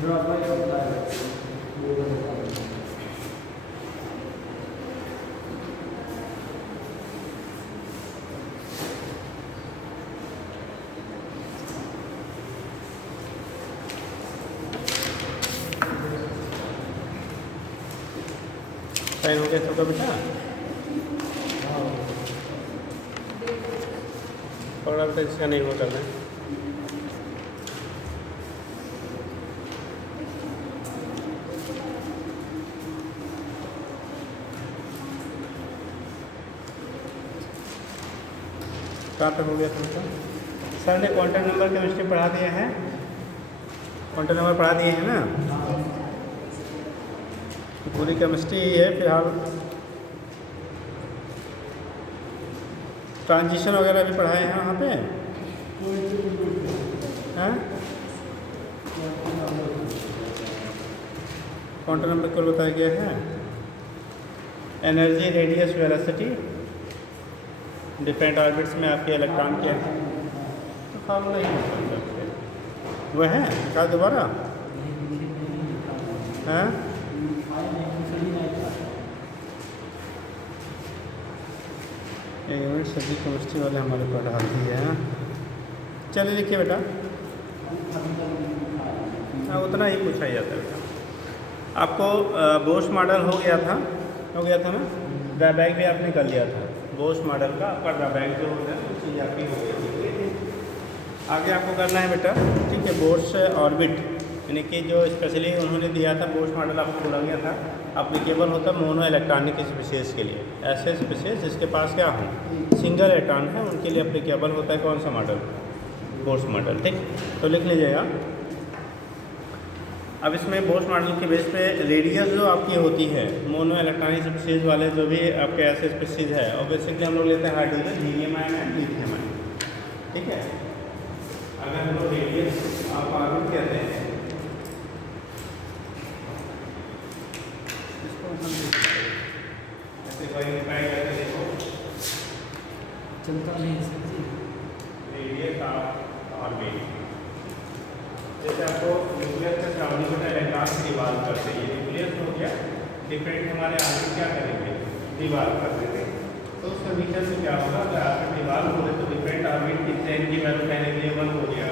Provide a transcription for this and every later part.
Sign हो गया सबका बेटा? पकड़ा बेटा, इसका नहीं वो करना है। कहाँ तक हो गया तुमका? सर ने क्वांटम नंबर केमिस्ट्री पढ़ा दिया है, क्वांटम नंबर पढ़ा दिए हैं ना? पूरी केमिस्ट्री है फिलहाल। ट्रांजिशन वगैरह भी पढ़ाए हैं वहाँ पे हैं? क्वांटम नंबर को बताया गया है, energy, radius, velocity, different orbits में आपके इलेक्ट्रॉन के तो फॉर्मूला ही वो है क्या दोबारा हैं? एक मिनट, सभी केमिस्ट्री वाले हमारे पढ़ा दिए हैं। चलिए लिखिए बेटा। हाँ, उतना ही पूछा ही जाता है बेटा। आपको बोश मॉडल हो गया था ना? ड्राबैक भी आपने कर लिया था। बोश मॉडल का आपका ड्राबैक जो होता है वो चीज़ आपकी हो गई थी। आगे आपको करना है बेटा, ठीक है, बोश ऑर्बिट, यानी कि जो स्पेशली उन्होंने दिया था बोश मॉडल आपको बोला गया था अप्लीकेबल होता है मोनो इलेक्ट्रॉनिक स्पीशीज़ के लिए। ऐसे स्पीशीज़ जिसके पास क्या हो, सिंगल इलेक्ट्रॉन है, उनके लिए अप्लीकेबल होता है कौन सा मॉडल? बोश मॉडल। ठीक, तो लिख लीजिएगा। अब इसमें बोश मॉडल के बेस पे रेडियस जो आपकी होती है मोनो इलेक्ट्रॉनिक स्पीशीज़ वाले जो भी आपके ऐसे स्पीशीज़ है, और बेसिकली हम लोग लेते हैं hydrogen, helium ion and lithium ion. ठीक है, अगर हम लोग रेडियस आप ऑर्बिट कहते हैं, चलता नहीं है रेडियस ऑफ ऑर्बिट, जैसे आपको न्यूक्लियस का सराउंडिंग होता है इलेक्ट्रॉन से रिवॉल्व करते हैं, ये न्यूक्लियस हो गया, डिफरेंट हमारे ऑर्बिट क्या करेंगे, रिवॉल्व कर देंगे। तो उस कंडीशन में क्या होगा, अगर ऑर्बिट रिवॉल्व हो रहे तो डिफरेंट ऑर्बिट की चेन की वैल्यू कहने के लिए 1 हो गया,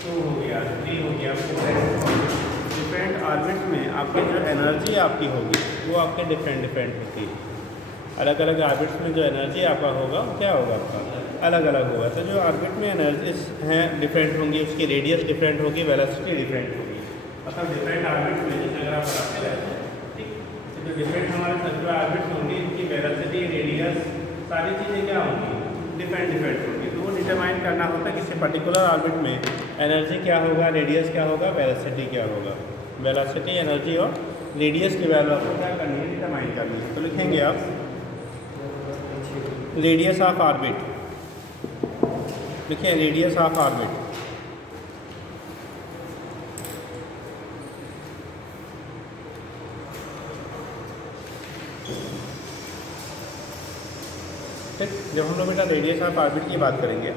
2 हो गया, 3 हो गया, 4 हो गया। डिफरेंट ऑर्बिट में आपकी जो एनर्जी आपकी होगी वो आपके डिफरेंट होती है। अलग अलग ऑर्बिट्स में जो एनर्जी आपका होगा वो क्या होगा, आपका अलग अलग होगा। तो जो ऑर्बिट में एनर्जीज हैं डिफरेंट होंगी, उसकी रेडियस डिफरेंट होगी, वेलोसिटी डिफरेंट होगी। मतलब डिफरेंट ऑर्बिट में जैसे अगर आप बढ़ाते रहते हैं, ठीक, तो जो डिफरेंट हमारे सर्कुलर ऑर्बिट्स होंगे इनकी वेलोसिटी, रेडियस, सारी चीज़ें क्या होंगी, डिफरेंट होंगी। तो वो डिटरमाइन करना होता है किसी पर्टिकुलर ऑर्बिट में एनर्जी क्या होगा, रेडियस क्या होगा, वेलोसिटी क्या होगा। वेलोसिटी, एनर्जी और रेडियस की वैल्यू आपको क्या करनी है, डिटरमाइन करनी है। तो लिखेंगे आप रेडियस ऑफ ऑर्बिट, देखिए रेडियस ऑफ ऑर्बिट, ठीक। जब हम लोग बेटा रेडियस ऑफ ऑर्बिट की बात करेंगे,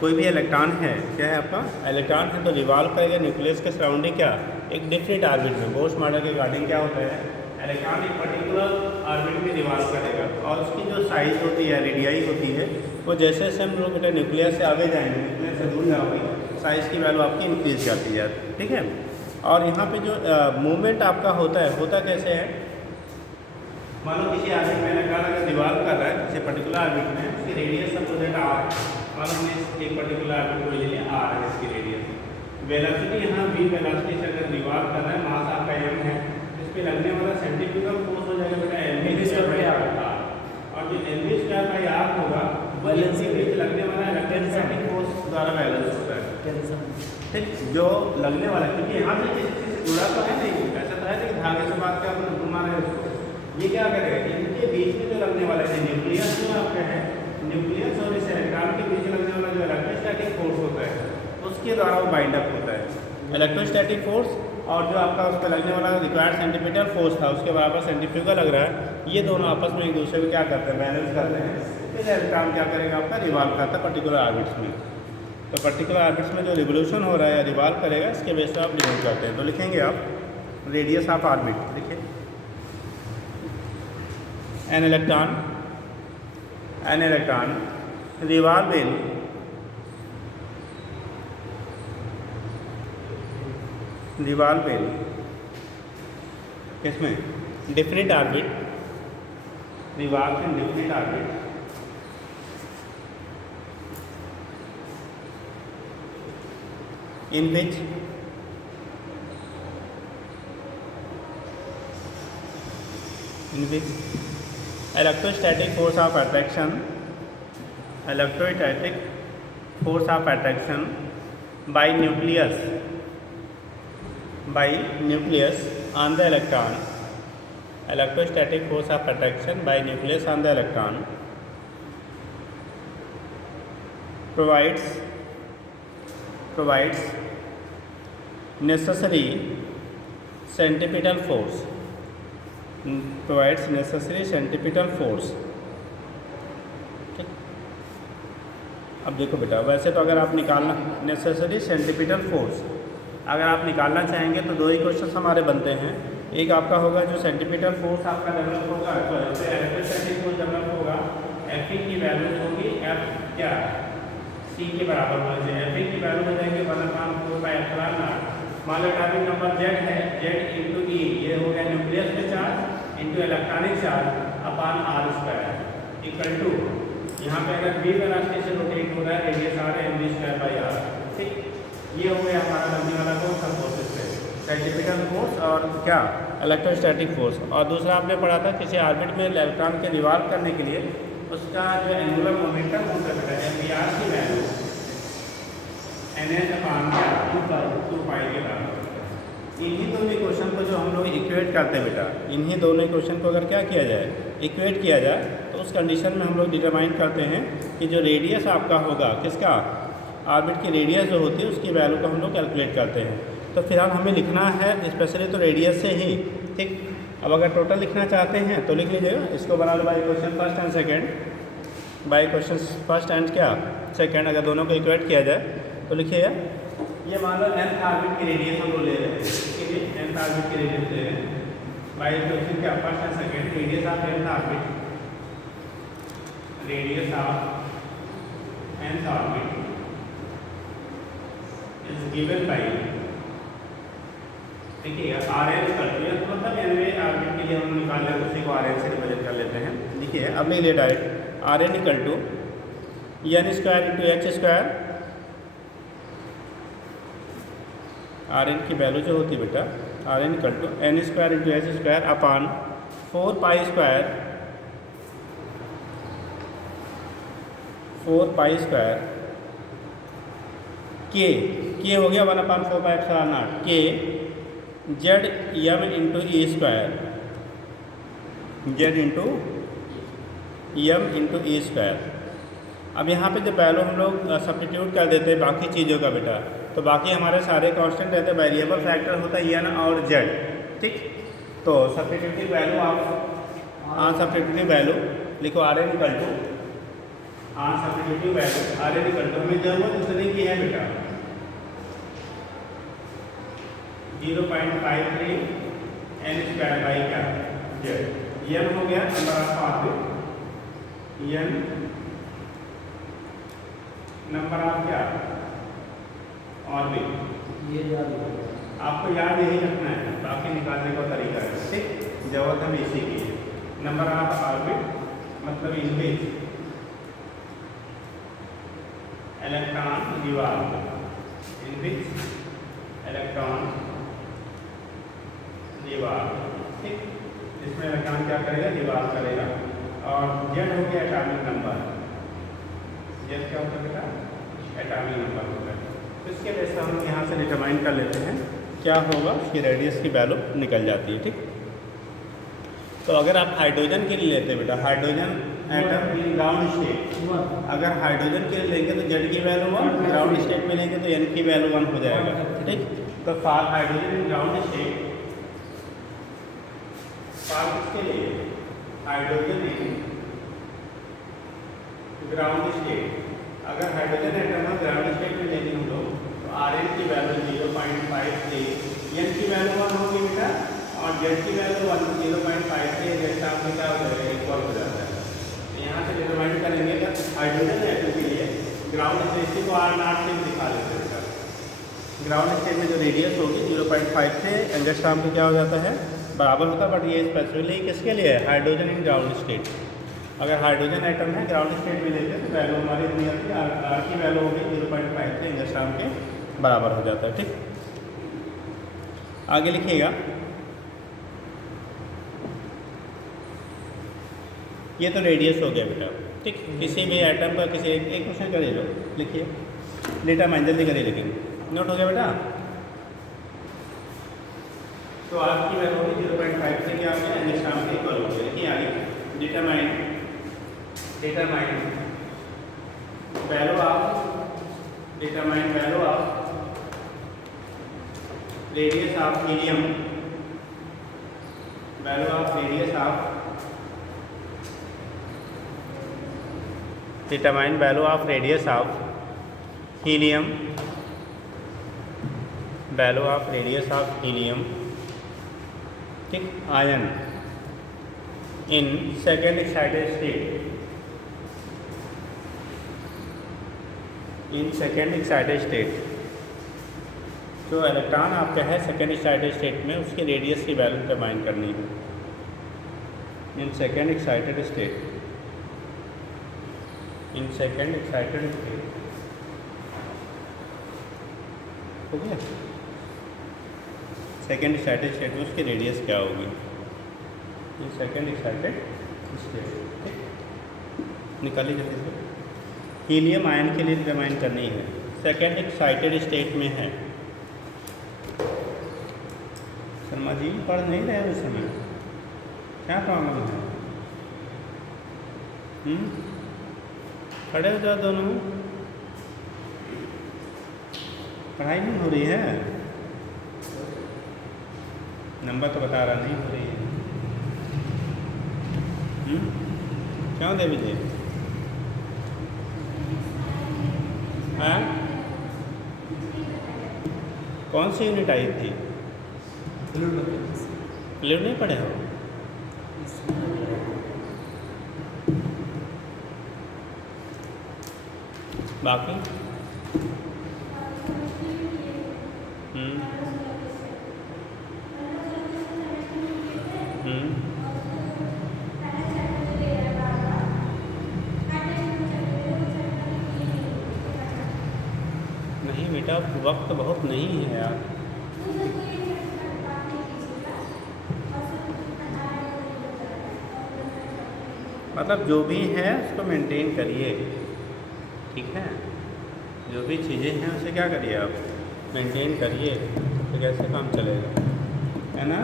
कोई भी इलेक्ट्रॉन है, क्या है आपका इलेक्ट्रॉन है, तो रिवॉल्व करेगा न्यूक्लियस के सराउंडिंग क्या, एक डिफरेंट ऑर्बिट में। बोश मॉडल के अकॉर्डिंग क्या होता है, इलेक्ट्रॉन एक पर्टिकुलर ऑर्बिट में रिवॉल्व करेगा और उसकी जो साइज़ होती है, रेडियाई होती है, वो जैसे जैसे हम लोग बेटा न्यूक्लियस से आगे जाएंगे, न्यूक्लियस से दूर जाओगे, साइज़ की वैल्यू आपकी इंक्रीज करती जाती है। ठीक है, और यहाँ पे जो मूवमेंट आपका होता कैसे है, मान लो किसी ऑर्बिट में इलेक्ट्रॉन अगर रिवॉल्व कर रहा है किसी पर्टिकुलर ऑर्बिट में, उसकी रेडियस सपोज दैट आर, मान लो हमने एक पर्टिकुलर ऑर्बिट को ले लिया, आर है इसकी रेडियस। वेलोसिटी यहाँ v वेलोसिटी से अगर रिवॉल्व कर रहा है, मास आपका m है, इस पे लगने वाला सेंट्रीफ्यूगल फोर्स हो जाएगा बेटा mv²/r, और जो mv²/r होगा बैलेंस के बीच लगने वाला इलेक्ट्रोस्टैटिक फोर्स द्वारा बैलेंस होता है। ठीक, जो लगने वाला, क्योंकि यहाँ से किसी चीज़ से जुड़ा तो है नहीं, ऐसा तो है कि धागे से बात क्या घुमा रहे हैं, ये क्या करेगा, इनके बीच में जो लगने वाला है न्यूक्लियस जो आपका है, न्यूक्लियस और इस इलेक्ट्रॉन के बीच लगने वाला जो इलेक्ट्रोस्टैटिक फोर्स होता है उसके द्वारा वो बाइंड अप होता है। इलेक्ट्रोस्टैटिक फोर्स और जो आपका उस पर लगने वाला रिक्वायर्ड सेंटीमीटर फोर्स था उसके बराबर सेंट्रीफ्यूगल लग रहा है, ये दोनों आपस में एक दूसरे को क्या करते हैं, बैलेंस करते हैं। फिर इलेक्ट्रॉन क्या करेगा, आपका रिवॉल्व करता है पर्टिकुलर ऑर्बिट्स में। तो पर्टिकुलर ऑर्बिट्स में जो रिवोल्यूशन हो रहा है, रिवॉल्व करेगा, इसके बेस पर आप डिनोट करते हैं। तो लिखेंगे आप रेडियस ऑफ ऑर्बिट, लिखिए एन इलेक्ट्रॉन रिवॉल्व इन किसमें, different orbit, revolve in different orbit in which electrostatic force of attraction by nucleus on the electron, electrostatic force of attraction by nucleus on the electron provides necessary centripetal force, ठीक। अब देखो बेटा, वैसे तो अगर आप निकालना नेसेसरी सेंट्रीपिटल फोर्स अगर आप निकालना चाहेंगे तो दो ही क्वेश्चन हमारे बनते हैं। एक आपका होगा जो सेंट्रीपिटल फोर्स आपका डेवलप होगा, तो इलेक्ट्रोस्टैटिक फोर्स डेवलप होगा, एफ की वैल्यू होगी एफ क्या सी के बराबर होना चाहिए। एफ की वैल्यू हो जाएगी 1/4πε0। मान लो एटॉमिक नंबर जेड है, जेड इंटू ई, ये हो गया न्यूक्लियस में charge into electronic charge upon R square equal to, यहाँ पे अगर बी वेलोसिटी से रोटेट हो रहा है radius R M V square by R, ठीक। ये हो गया हमारा लगने वाला कौन सा फोर्सेस पे, सेंट्रीपिटल फोर्स और क्या इलेक्ट्रोस्टैटिक फोर्स। और दूसरा आपने पढ़ा था किसी ऑर्बिट में इलेक्ट्रॉन के रिवॉल्व करने के लिए उसका जो एंगुलर मोमेंटम हो सकता है एम वी आर की वैल्यू एन एच अपॉन क्या 2 पाई के बराबर। इन्हीं दोनों क्वेश्चन को जो हम लोग इक्वेट करते हैं बेटा, इन्हीं दोनों क्वेश्चन को अगर क्या किया जाए, इक्वेट किया जाए, तो उस कंडीशन में हम लोग डिटरमाइन करते हैं कि जो रेडियस आपका होगा किसका, ऑर्बिट की रेडियस जो होती है उसकी वैल्यू को हम लोग कैलकुलेट करते हैं। तो फिलहाल हमें लिखना है स्पेशली तो रेडियस से ही, ठीक। अब अगर टोटल लिखना चाहते हैं तो लिख लीजिएगा, इसको बना लो by question first and second, by question first and क्या सेकेंड, अगर दोनों को इक्वेट किया जाए तो लिखिएगा ये मान लो nth ऑर्बिट की रेडियस हम लोग ले रहे हैं, इसके लिए nth ऑर्बिट की रेडियस ले रहे हैं बाई क्वेश्चन क्या first and second, radius of nth orbit, radius of nth orbit is given by, देखिए आर एन करते हैं, तो मतलब nवे ऑर्बिट के लिए हम निकाल लें उसी को आर एन से रिप्रेजेंट कर लेते हैं। देखिए अब नहीं ले direct R N equal to N square into H square, R N की वैल्यू जो होती है बेटा R N equal to N square into H square upon 4 pi square के हो गया 1/4πε0 के Z M into E square, Z into M into E square. अब यहाँ पे जब वैल्यू हम लोग सब्स्टिट्यूट कर देते हैं बाकी चीज़ों का बेटा, तो बाकी हमारे सारे कांस्टेंट रहते हैं, वेरिएबल फैक्टर होता है एन और जेड, ठीक। तो सब्स्टिट्यूटिव वैल्यू आप सब्स्टिट्यूटिव वैल्यू लिखो R N equal to substitutive value R N equal to हमें जरूरत उतने की है बेटा 0.53 एन स्क्वायर बाई क्या जेड, एन हो गया number of orbit, N number of क्या ऑर्बिट, ये याद है। आपको याद यही रखना है, बाकी निकालने का तरीका है, ठीक। जरूरत हमें इसी की है, नंबर ऑफ ऑर्बिट मतलब in which electron revolve, in which electron revolve, ठीक। इसमें इलेक्ट्रॉन क्या करेगा, रिवॉल्व करेगा। और जेड हो गया एटॉमिक नंबर, जेड क्या होता है बेटा एटॉमिक नंबर होता है। तो इसके बेस पर हम यहाँ से डिटरमाइन कर लेते हैं क्या होगा, उसकी रेडियस की वैल्यू निकल जाती है, ठीक। तो अगर आप हाइड्रोजन के लिए लेते हैं बेटा, hydrogen atom in ground state, अगर हाइड्रोजन के लिए लेंगे तो जेड की वैल्यू 1, ग्राउंड स्टेट में लेंगे तो एन की वैल्यू 1 हो जाएगा, ठीक। तो for hydrogen in ground state, for इसके लिए हाइड्रोजन इन ग्राउंड स्टेट अगर हाइड्रोजन एटम है ग्राउंड स्टेट में लेंगे हम लोग तो Rn की वैल्यू 0.53, N की वैल्यू 1 होगी बेटा और Z की वैल्यू 0.53 जैसा आपको क्या हो जाएगा इक्वल हो जाता है। तो यहाँ से डिटरमाइन करेंगे कि हाइड्रोजन एटम के लिए ग्राउंड स्टेट को R0 से दिखा लेते हैं बेटा। ग्राउंड स्टेट में जो रेडियस होगी 0.5 से एंगस्ट्रॉम को क्या हो जाता है बराबर होता है, बट ये स्पेसिफिकली किसके लिए है हाइड्रोजन इन ग्राउंड स्टेट। अगर हाइड्रोजन एटम है ग्राउंड स्टेट में लेते हैं तो वैल्यू हमारी इतनी आती है, आर की वैल्यू होगी 0.5 से एंगस्ट्रॉम के बराबर हो जाता है। ठीक, आगे लिखिएगा, ये तो रेडियस हो गया बेटा। ठीक, किसी भी एटम का किसी एक क्वेश्चन करिए लो, लिखिए डिटरमाइन जल्दी करिए, लेकिन नोट हो गया बेटा। तो आर की वैल्यू होगी 0.5 से क्या हो गया एंगस्ट्रॉम के इक्वल हो गया। देखिए आगे determine value of radius of helium, value of radius of determine value of radius of helium, value of radius of helium, ठीक, ion in second excited state, in second excited state. जो electron आपका है second excited state में उसकी radius की value determine करनी है इन second excited state, in second excited state. हो गया, सेकेंड एक्साइटेड स्टेट में उसकी रेडियस क्या होगी इन सेकेंड एक्साइटेड स्टेट। ठीक, निकालिए जल्दी से। हीलियम आयन के लिए डिटरमाइन करनी है, सेकेंड एक्साइटेड स्टेट में है। शर्मा जी पढ़ नहीं रहे उस समय, क्या प्रॉब्लम है? खड़े हो जाओ दोनों, पढ़ाई नहीं हो रही है, नंबर तो बता रहा नहीं हो रही है। क्यों देवी जी? हाँ, कौन सी यूनिट आई थी? फ्लूइड नहीं पढ़े हो? बाकी नहीं बेटा, वक्त बहुत नहीं है यार। मतलब जो भी है उसको मेंटेन करिए, ठीक है, जो भी चीज़ें हैं उसे क्या करिए आप मेंटेन करिए, तो कैसे काम चलेगा, है ना।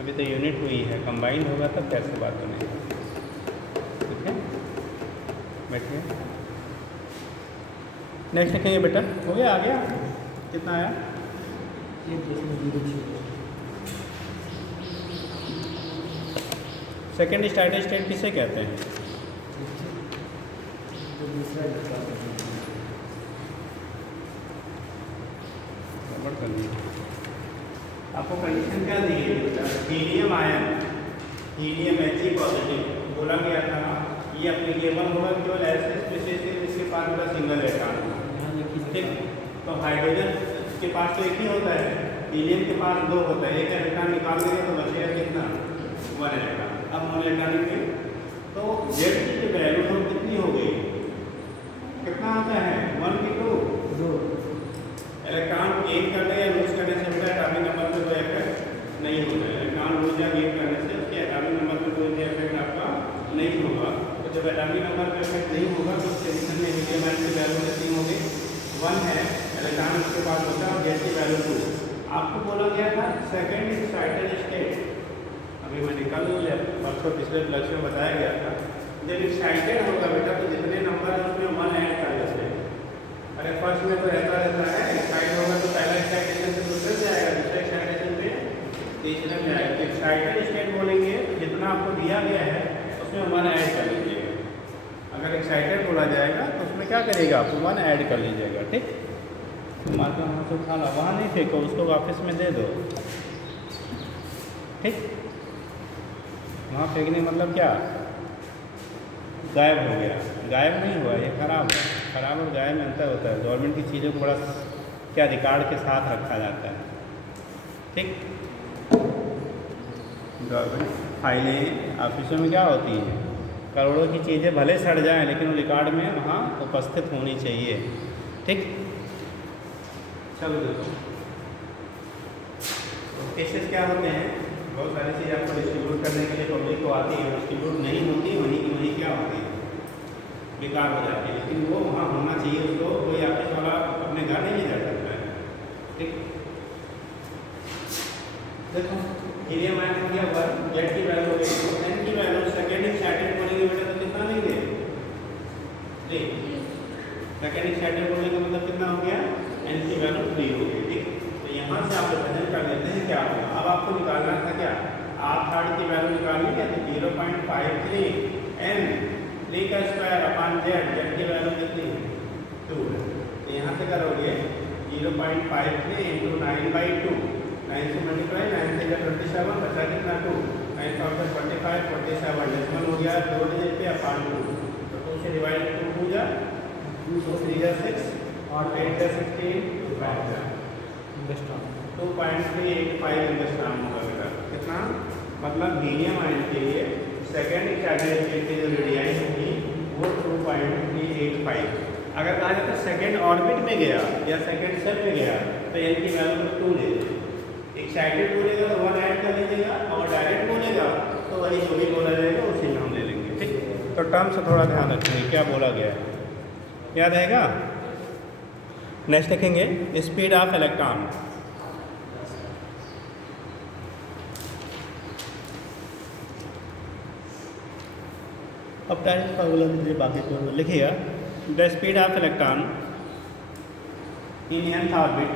अभी तो यूनिट हुई है, कंबाइन होगा तब कैसे बात बनेगी। ठीक है, बैठिए। नेक्स्ट लिखेंगे बेटा, हो गया, आ गया, कितना आया? सेकेंड स्टार्टेड स्टेट किसे कहते हैं? आपको कंडीशन क्या दी है बेटा? Helium ion, helium He positive बोला गया था, ये एप्लीकेबल होगा केवल ऐसे स्पीशीज से जिसके पास होगा सिंगल इलेक्ट्रॉन। ठीक, तो हाइड्रोजन के पास तो एक ही होता है, हीलियम के पास दो होता है, एक इलेक्ट्रॉन निकाल देंगे तो बचेगा कितना? 1 इलेक्ट्रॉन। अब 1 इलेक्ट्रॉन पे तो Z की वैल्यू तो कितनी हो गई? कितना आता है? 1 की 2 इलेक्ट्रॉन गेन करने या लूज करने से उसका एटॉमिक नंबर पर कोई इफेक्ट नहीं होता है। इलेक्ट्रॉन लूज या गेन करने से उसके एटॉमिक नंबर पर कोई इफेक्ट आपका नहीं होगा। तो जब एटॉमिक नंबर पर इफेक्ट नहीं होगा तो कंडीशन में हीलियम आयन की वैल्यू कितनी होगी? 1 है, इलेक्ट्रॉन उसके पास होता है और Z की वैल्यू 2। आपको बोला गया था सेकेंड एक्साइटेड स्टेट, अभी मैं निकाल लिया, परसों पिछले लेक्चर में बताया गया था। जब एक्साइटेड होगा बेटा तो जितने नंबर है उसमें 1 ऐड कर लेते हैं। अरे फर्स्ट में तो रहता है, एक्साइट होगा तो पहला एक्साइटेशन से दूसरे से आएगा, दूसरे एक्साइटेशन पे तीसरे में आएगा। तो एक्साइटेड स्टेट बोलेंगे जितना आपको दिया गया है उसमें 1 ऐड कर लीजिएगा। अगर एक्साइटेड बोला जाएगा तो उसमें क्या करिएगा, आप 1 ऐड कर लीजिएगा। ठीक, तो मार्कर वहाँ से उठा ला, वहाँ नहीं फेंको, उसको वापस में दे दो। ठीक, वहाँ फेंकने का मतलब क्या, गायब हो गया, गायब नहीं हुआ, ये खराब है। खराब और गायब में अंतर होता है। गवर्नमेंट की चीज़ों को बड़ा क्या रिकॉर्ड के साथ रखा जाता है। ठीक, गवर्नमेंट फाइलें ऑफिसों में क्या होती हैं, करोड़ों की चीज़ें भले सड़ जाएं लेकिन वो रिकॉर्ड में वहाँ उपस्थित होनी चाहिए। ठीक, चलो देखो तो केसेस क्या होते हैं, बहुत सारी चीज़ें आपको डिस्ट्रीब्यूट करने के लिए पब्लिक को आती है, डिस्ट्रीब्यूट नहीं होती, वहीं की वहीं क्या होती है, बेकार हो जाती है। लेकिन वो वहाँ होना चाहिए, उसको कोई ऑफिस वाला अपने घर नहीं ले जा सकता है। ठीक, देखो हीलियम आयन हो गया 1, जेड की वैल्यू हो गई, तो एन की वैल्यू सेकेंड एक्साइटेड बोलेंगे बेटा तो कितना लेंगे, ठीक, सेकेंड एक्साइटेड बोलने का मतलब कितना हो गया, एन की वैल्यू 3 हो गई। ठीक, तो यहाँ से आप रिप्रेजेंट कर लेते हैं क्या होगा। अब आपको निकालना था क्या, आर थर्ड की वैल्यू निकालनी है तो 0.53 एन 3 का स्क्वायर अपॉन जेड, जेड की वैल्यू कितनी है 2 है। तो यहाँ से करोगे 0.53 इंटू 9/2, 9 से मल्टीप्लाई, 9 से 27, बचा कितना 2, 9 से 45, 47 डेसिमल हो गया 2 डिजिट पे अपॉन 2, तो 2 से डिवाइड 2 हो जा, 2 3 जा 6 और 8 जा 16, 2.385 एंगस्ट्रॉम होगा बेटा। कितना, मतलब हीलियम आयन के लिए सेकेंड एक्साइटेड स्टेट की जो रेडियाई होगी वो 2.385। अगर कहा जाता है सेकेंड ऑर्बिट में गया या सेकेंड सेल में गया तो एन की वैल्यू 2 ले, एक्साइटेड बोलेगा तो 1 ऐड कर लीजिएगा, और डायरेक्ट बोलेगा तो वही जो भी बोला जाएगा उसी में हम ले लेंगे। ठीक, तो टर्म से थोड़ा ध्यान रखेंगे क्या बोला गया है, याद रहेगा। नेक्स्ट देखेंगे स्पीड ऑफ इलेक्ट्रॉन। अब डायरेक्ट फार्मूला दीजिए, बाकी तो लिखिएगा the speed of electron in nth orbit,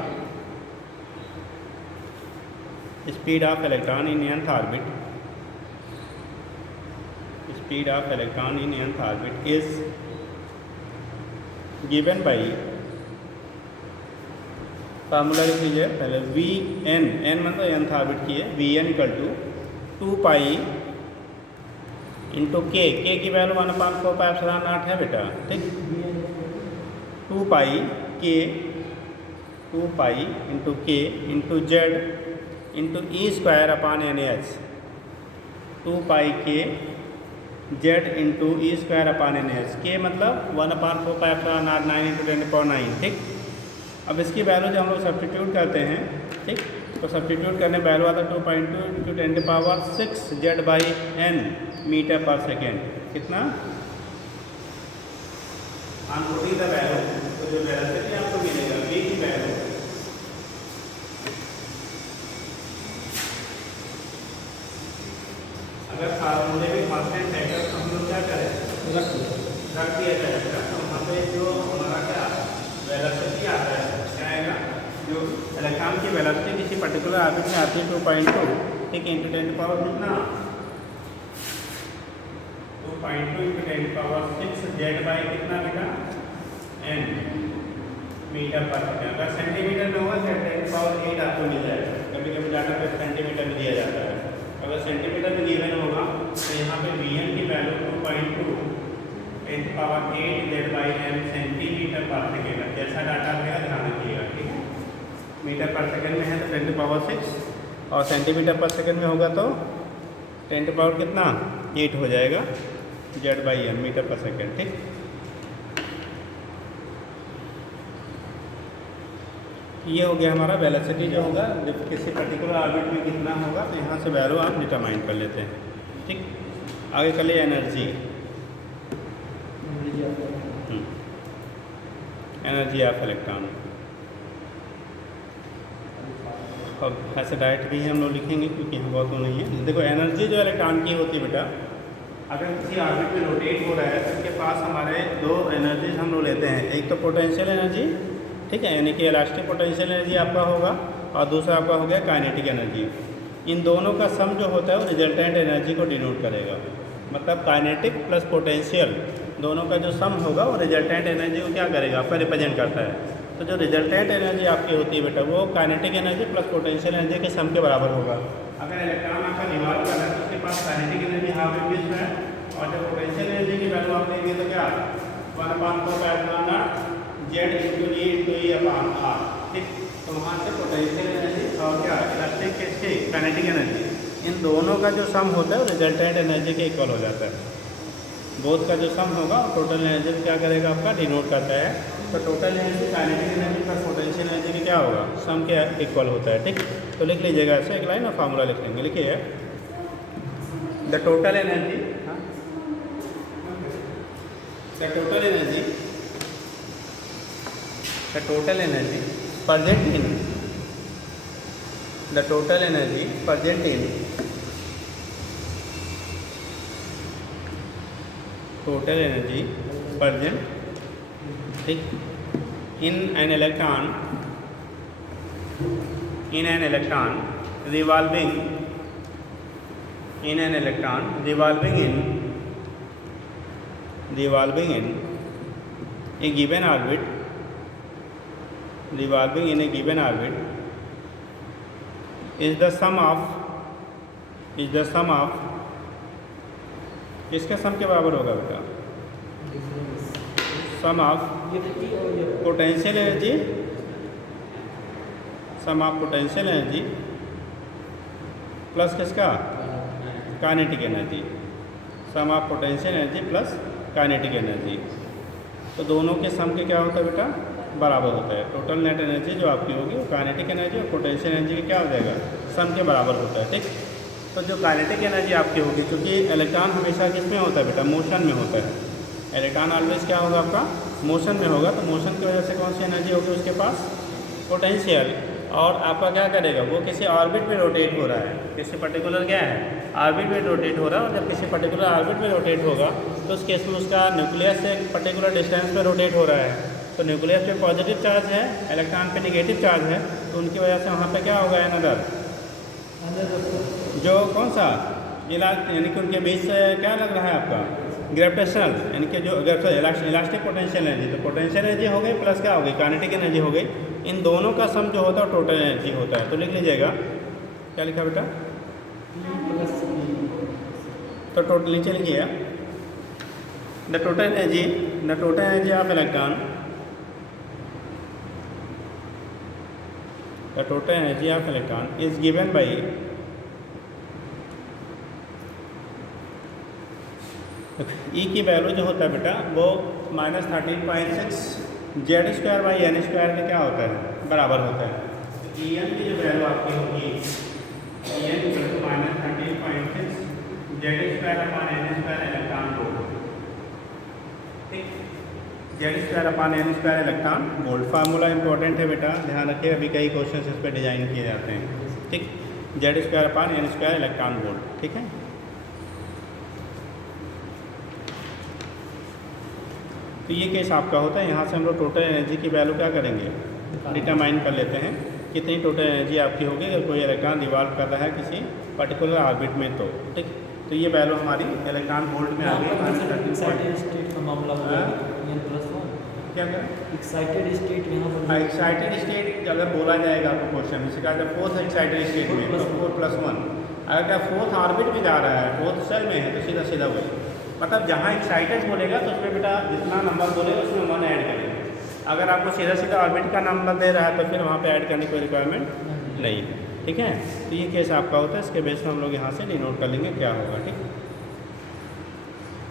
speed of electron in nth orbit, speed of electron in nth orbit is given by, formula लिख लीजिए पहले, वी एन, एन मतलब nth orbit की है, V N equal to 2 pi into K, K की value 1/4πε0 है बेटा। ठीक, 2 पाई के, 2 पाई इंटू के into Z into E square upon N H, 2 पाई के Z into E square upon N H, के मतलब 1/4πε0 9 इंटू 10⁹। ठीक, अब इसकी वैल्यू जो हम लोग सब्स्टिट्यूट करते हैं, ठीक, तो सब्स्टिट्यूट करने वैल्यू आता है 2.2 into 10⁶ Z by N metre per second. कितना, ऑन पुटिंग द वैल्यू, तो जो वेलोसिटी आपको मिलेगा v की वैल्यू अगर फार्मूले में कांस्टेंट है तो हम लोग क्या करें, रख दिया जाएगा। तो वहाँ पे जो हमारा क्या वेलोसिटी आता है, क्या आएगा, जो इलेक्ट्रॉन की वेलोसिटी किसी पर्टिकुलर ऑर्बिट में आती है 2.2, ठीक, इंटू 10 पावर कितना 2.2 इंटू 10⁶ जेड बाई कितना बेटा एन मीटर पर सेकेंड। अगर सेंटीमीटर में होगा तो 10⁸ आपको मिल जाएगा, कभी कभी डाटा पे सेंटीमीटर में दिया जाता है। अगर सेंटीमीटर में गिवन होगा तो यहाँ पे वी एन की value 2.2 10⁸ Z by N centimetre per second, जैसा डाटा रहेगा ध्यान रखिएगा। ठीक है, मीटर पर सेकेंड में है तो 10⁶, और सेंटीमीटर पर सेकेंड में होगा तो 10 कितना 8 हो जाएगा Z by N metre per second. ठीक, ये हो गया हमारा वेलोसिटी जो होगा किसी पर्टिकुलर ऑर्बिट में कितना होगा, तो यहाँ से वैल्यू आप डिटरमाइन कर लेते हैं। ठीक, आगे कर लिए एनर्जी, एनर्जी ऑफ इलेक्ट्रॉन। अब ऐसे डायरेक्ट भी हम लोग लिखेंगे क्योंकि यहाँ बहुत तो नहीं है। देखो एनर्जी जो इलेक्ट्रॉन की होती है बेटा, अगर किसी ऑर्बिट में रोटेट हो रहा है तो इसके पास हमारे 2 एनर्जीज हम लोग लेते हैं, एक तो पोटेंशियल एनर्जी, ठीक है, यानी कि इलास्टिक पोटेंशियल एनर्जी आपका होगा, और दूसरा आपका हो गया काइनेटिक एनर्जी। इन दोनों का सम जो होता है वो रिजल्टेंट एनर्जी को डिनोट करेगा। मतलब काइनेटिक प्लस पोटेंशियल दोनों का जो सम होगा वो रिजल्टेंट एनर्जी को क्या करेगा, आपका रिप्रेजेंट करता है। तो जो रिजल्टेंट एनर्जी आपकी होती है बेटा, वो kinetic energy plus potential energy के सम के बराबर होगा। अगर इलेक्ट्रॉन आपका रिवॉल्व कर रहा है तो उसके पास काइनेटिक एनर्जी हाफ इंक्रीज है, और जब पोटेंशियल एनर्जी की वैल्यू आप देंगे तो क्या 1/4 Z into E into E upon R. ठीक, तो वहाँ से पोटेंशियल एनर्जी और क्या इलेक्ट्रिक किसकी काइनेटिक एनर्जी, इन दोनों का जो सम होता है वो रिजल्टेंट एनर्जी के इक्वल हो जाता है। बोथ का जो सम होगा टोटल एनर्जी क्या करेगा, आपका डिनोट करता है। तो total energy kinetic energy plus potential energy की क्या होगा, सम के इक्वल होता है। ठीक, तो लिख लीजिएगा ऐसे एक लाइन और फार्मूला लिख लेंगे। लिखिए the total energy, the total energy, the total energy present in the total energy present in total energy present ठीक in an electron revolving in an electron revolving in a given orbit, revolving in a given orbit is the sum of इसके सम के बराबर होगा बेटा, sum of potential energy, sum of potential energy plus किसका kinetic energy, sum of potential energy plus kinetic energy. तो दोनों के सम के क्या होता है बेटा, बराबर होता है। टोटल नेट एनर्जी जो आपकी होगी वो काइनेटिक एनर्जी और पोटेंशियल एनर्जी के क्या हो जाएगा, सम के बराबर होता है। ठीक, तो जो काइनेटिक एनर्जी आपकी होगी, क्योंकि इलेक्ट्रॉन हमेशा किस में होता है बेटा, मोशन में होता है। इलेक्ट्रॉन ऑलवेज क्या होगा आपका, मोशन में होगा। तो मोशन की वजह से कौन सी एनर्जी होगी उसके पास, पोटेंशियल। और आपका क्या करेगा, वो किसी ऑर्बिट में रोटेट हो रहा है, किसी पर्टिकुलर क्या है ऑर्बिट में रोटेट हो रहा है। और जब किसी पर्टिकुलर ऑर्बिट में रोटेट होगा तो उस केस में उसका न्यूक्लियस से एक पर्टिकुलर डिस्टेंस पे रोटेट हो रहा है। तो न्यूक्लियस पे पॉजिटिव चार्ज है, इलेक्ट्रॉन पे नेगेटिव चार्ज है, तो उनकी वजह से वहाँ पे क्या होगा, अनदर जो कौन सा यानी कि उनके बीच से क्या लग रहा है आपका ग्रेविटेशनल, यानी कि जो इलास्टिक पोटेंशियल एनर्जी, तो पोटेंशियल एनर्जी हो गई प्लस क्या हो गई काइनेटिक एनर्जी हो गई। इन दोनों का सम जो होता है टोटल एनर्जी होता है। तो लिख लीजिएगा, क्या लिखा बेटा, तो टोटल नीचे लिखिएगा the total energy of electron, the total energy of electron is given by E की वैल्यू जो होता है बेटा वो -13.6 Z square by N square के क्या होता है, बराबर होता है। तो ई एन की जो वैल्यू आपकी होगी, E N -13.6 Z square upon N square electron volt. ठीक, Z square upon N square electron volt. Formula important है बेटा, ध्यान रखिए, अभी कई क्वेश्चन इस पर डिजाइन किए जाते हैं। ठीक, Z square upon N square electron volt. ठीक है, तो ये केस आपका होता है। यहाँ से हम लोग टोटल एनर्जी की वैल्यू क्या करेंगे, डिटरमाइन कर लेते हैं कितनी टोटल एनर्जी आपकी होगी अगर कोई इलेक्ट्रॉन रिवॉल्व कर रहा है किसी पर्टिकुलर ऑर्बिट में। तो ठीक, तो ये वैल्यू हमारी इलेक्ट्रॉन वोल्ट में आ गई। स्टेट का मामला क्या करें, एक्साइटेड स्टेट यहाँ पर, एक्साइटेड स्टेट अगर बोला जाएगा आपको क्वेश्चन में, कहा जाए फोर्थ एक्साइटेड स्टेट में तो 4+1। अगर क्या फोर्थ ऑर्बिट में जा रहा है, फोर्थ सेल में है, तो सीधा सीधा वही, मतलब जहाँ एक्साइटेड बोलेगा तो उसमें बेटा जितना नंबर बोलेगा उसमें 1 ऐड करेंगे। अगर आपको सीधा सीधा ऑर्बिट का नंबर दे रहा है तो फिर वहाँ पे ऐड करने की कोई रिक्वायरमेंट नहीं है। ठीक है, तो ये केस आपका होता है। इसके बेस पर हम लोग यहाँ से डिनोट कर लेंगे क्या होगा। ठीक,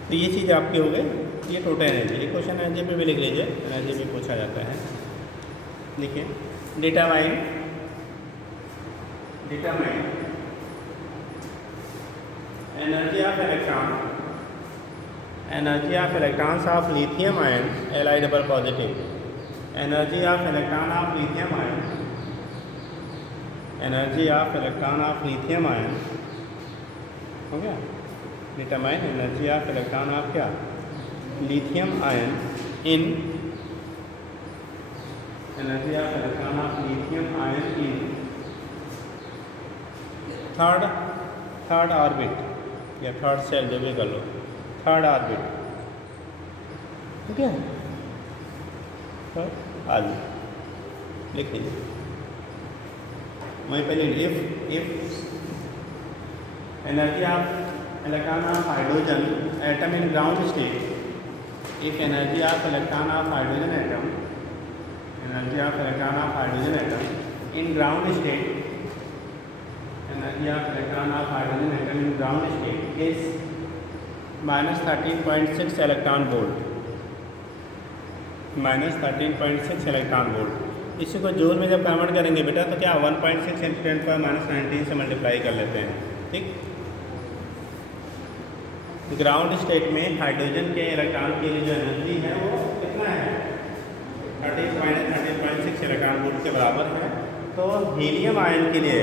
तो ये चीज़ आपकी हो गई। ये टोटल एनर्जी, ये क्वेश्चन एनर्जी पे भी लिख लीजिए, एनर्जी भी पूछा जाता है। देखिए, determine energy of electron, energy of electrons of lithium ion Li double positive, energy of electron of lithium ion, energy of electron of lithium ion हो गया। Determine energy of electron of क्या, lithium ion in, energy of electron of lithium ion in third orbit, या third shell जो भी कर लो, third orbit, ठीक है, third orbit लिख लीजिए। वहीं पहले if energy of electron of hydrogen atom in ground state, if energy of electron of hydrogen atom, energy of electron of hydrogen atom in ground state, energy of electron of hydrogen atom in ground state is minus 13.6 electron volt, minus 13.6 electron volt। इसी को joule में जब convert करेंगे बेटा तो क्या 1.6 × 10⁻⁹ से multiply कर लेते हैं, ठीक। ग्राउंड स्टेट में हाइड्रोजन के इलेक्ट्रॉन के लिए जो एनर्जी है वो कितना है, 13.6 इलेक्ट्रॉन वोल्ट के बराबर है। तो हीलियम आयन के लिए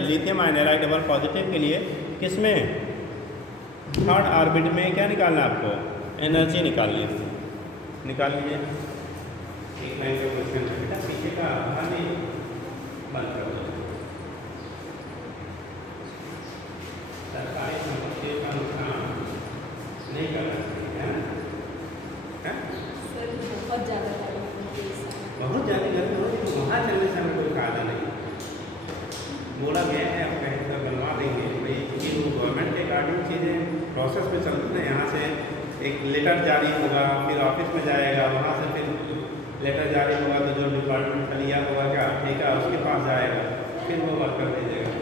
lithium ion Li double positive के लिए किसमें, थर्ड ऑर्बिट में क्या निकालना है आपको, एनर्जी निकालनी है, निकाल लीजिए। एक लाइन का क्वेश्चन है बेटा, पीछे का खाली बंद कर दो। सरकारी संपत्ति का नुकसान नहीं करना चाहिए, है सर बहुत ज़्यादा बहुत ज़्यादा गर्मी हो रही है, वहाँ चलने से हमें कोई फायदा नहीं। बोला गया है आप कहीं तक बनवा देंगे भाई, क्योंकि वो गवर्नमेंट के अकॉर्डिंग चीज़ें प्रोसेस पे चलती है। यहाँ से एक लेटर जारी होगा, फिर ऑफिस में जाएगा, वहाँ से फिर लेटर जारी होगा तो जो डिपार्टमेंट का लिया होगा क्या ठीक है उसके पास जाएगा, फिर वो वर्क कर दीजिएगा।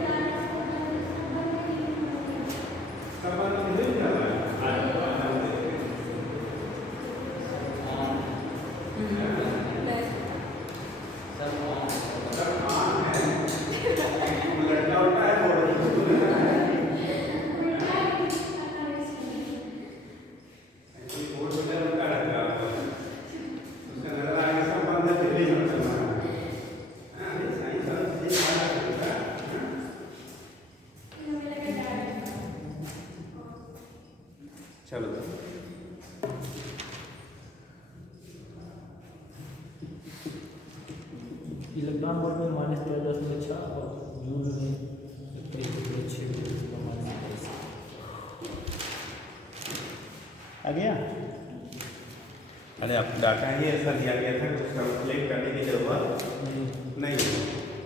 चलो इलेक्ट्रॉन वोल्ट में -13.6 और जूल में 21.6 आ गया। अरे आप डाटा ही ऐसा दिया गया था कि कैलकुलेट करने की जरूरत नहीं है।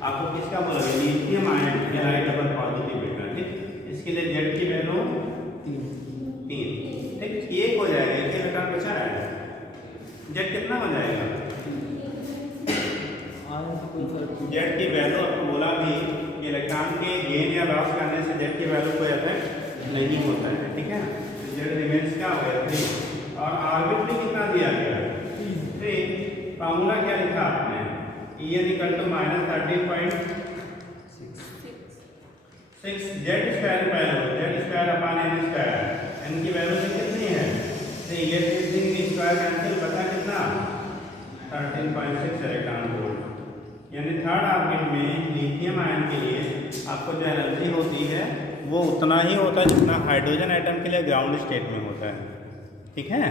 आपको किसका बोला गया, lithium ion Li double positive बेटा, ठीक। इसके लिए जेड की वैल्यू 3, ठीक। एक हो जाएगा, एक इलेक्ट्रॉन बचा है, जेड कितना हो जाएगा, जेड की वैल्यू आपको बोला भी इलेक्ट्रॉन के गेन या लॉस करने से जेड की वैल्यू कोई इफेक्ट नहीं होता है, ठीक है। जेड रिमेंस क्या हो गया 3, और ऑर्बिट में कितना दिया गया 3। फार्मूला क्या लिखा आपने, En = -13.6 Z square value, Z square upon N square, N की वैल्यू कितनी है 3, ये 3 स्क्वायर कैंसिल बचा कितना 13.6 इलेक्ट्रॉन वोल्ट। यानी थर्ड ऑर्बिट में लिथियम आयन के लिए आपको जो एनर्जी होती है वो उतना ही होता है जितना हाइड्रोजन एटम के लिए ग्राउंड स्टेट में होता है, ठीक है।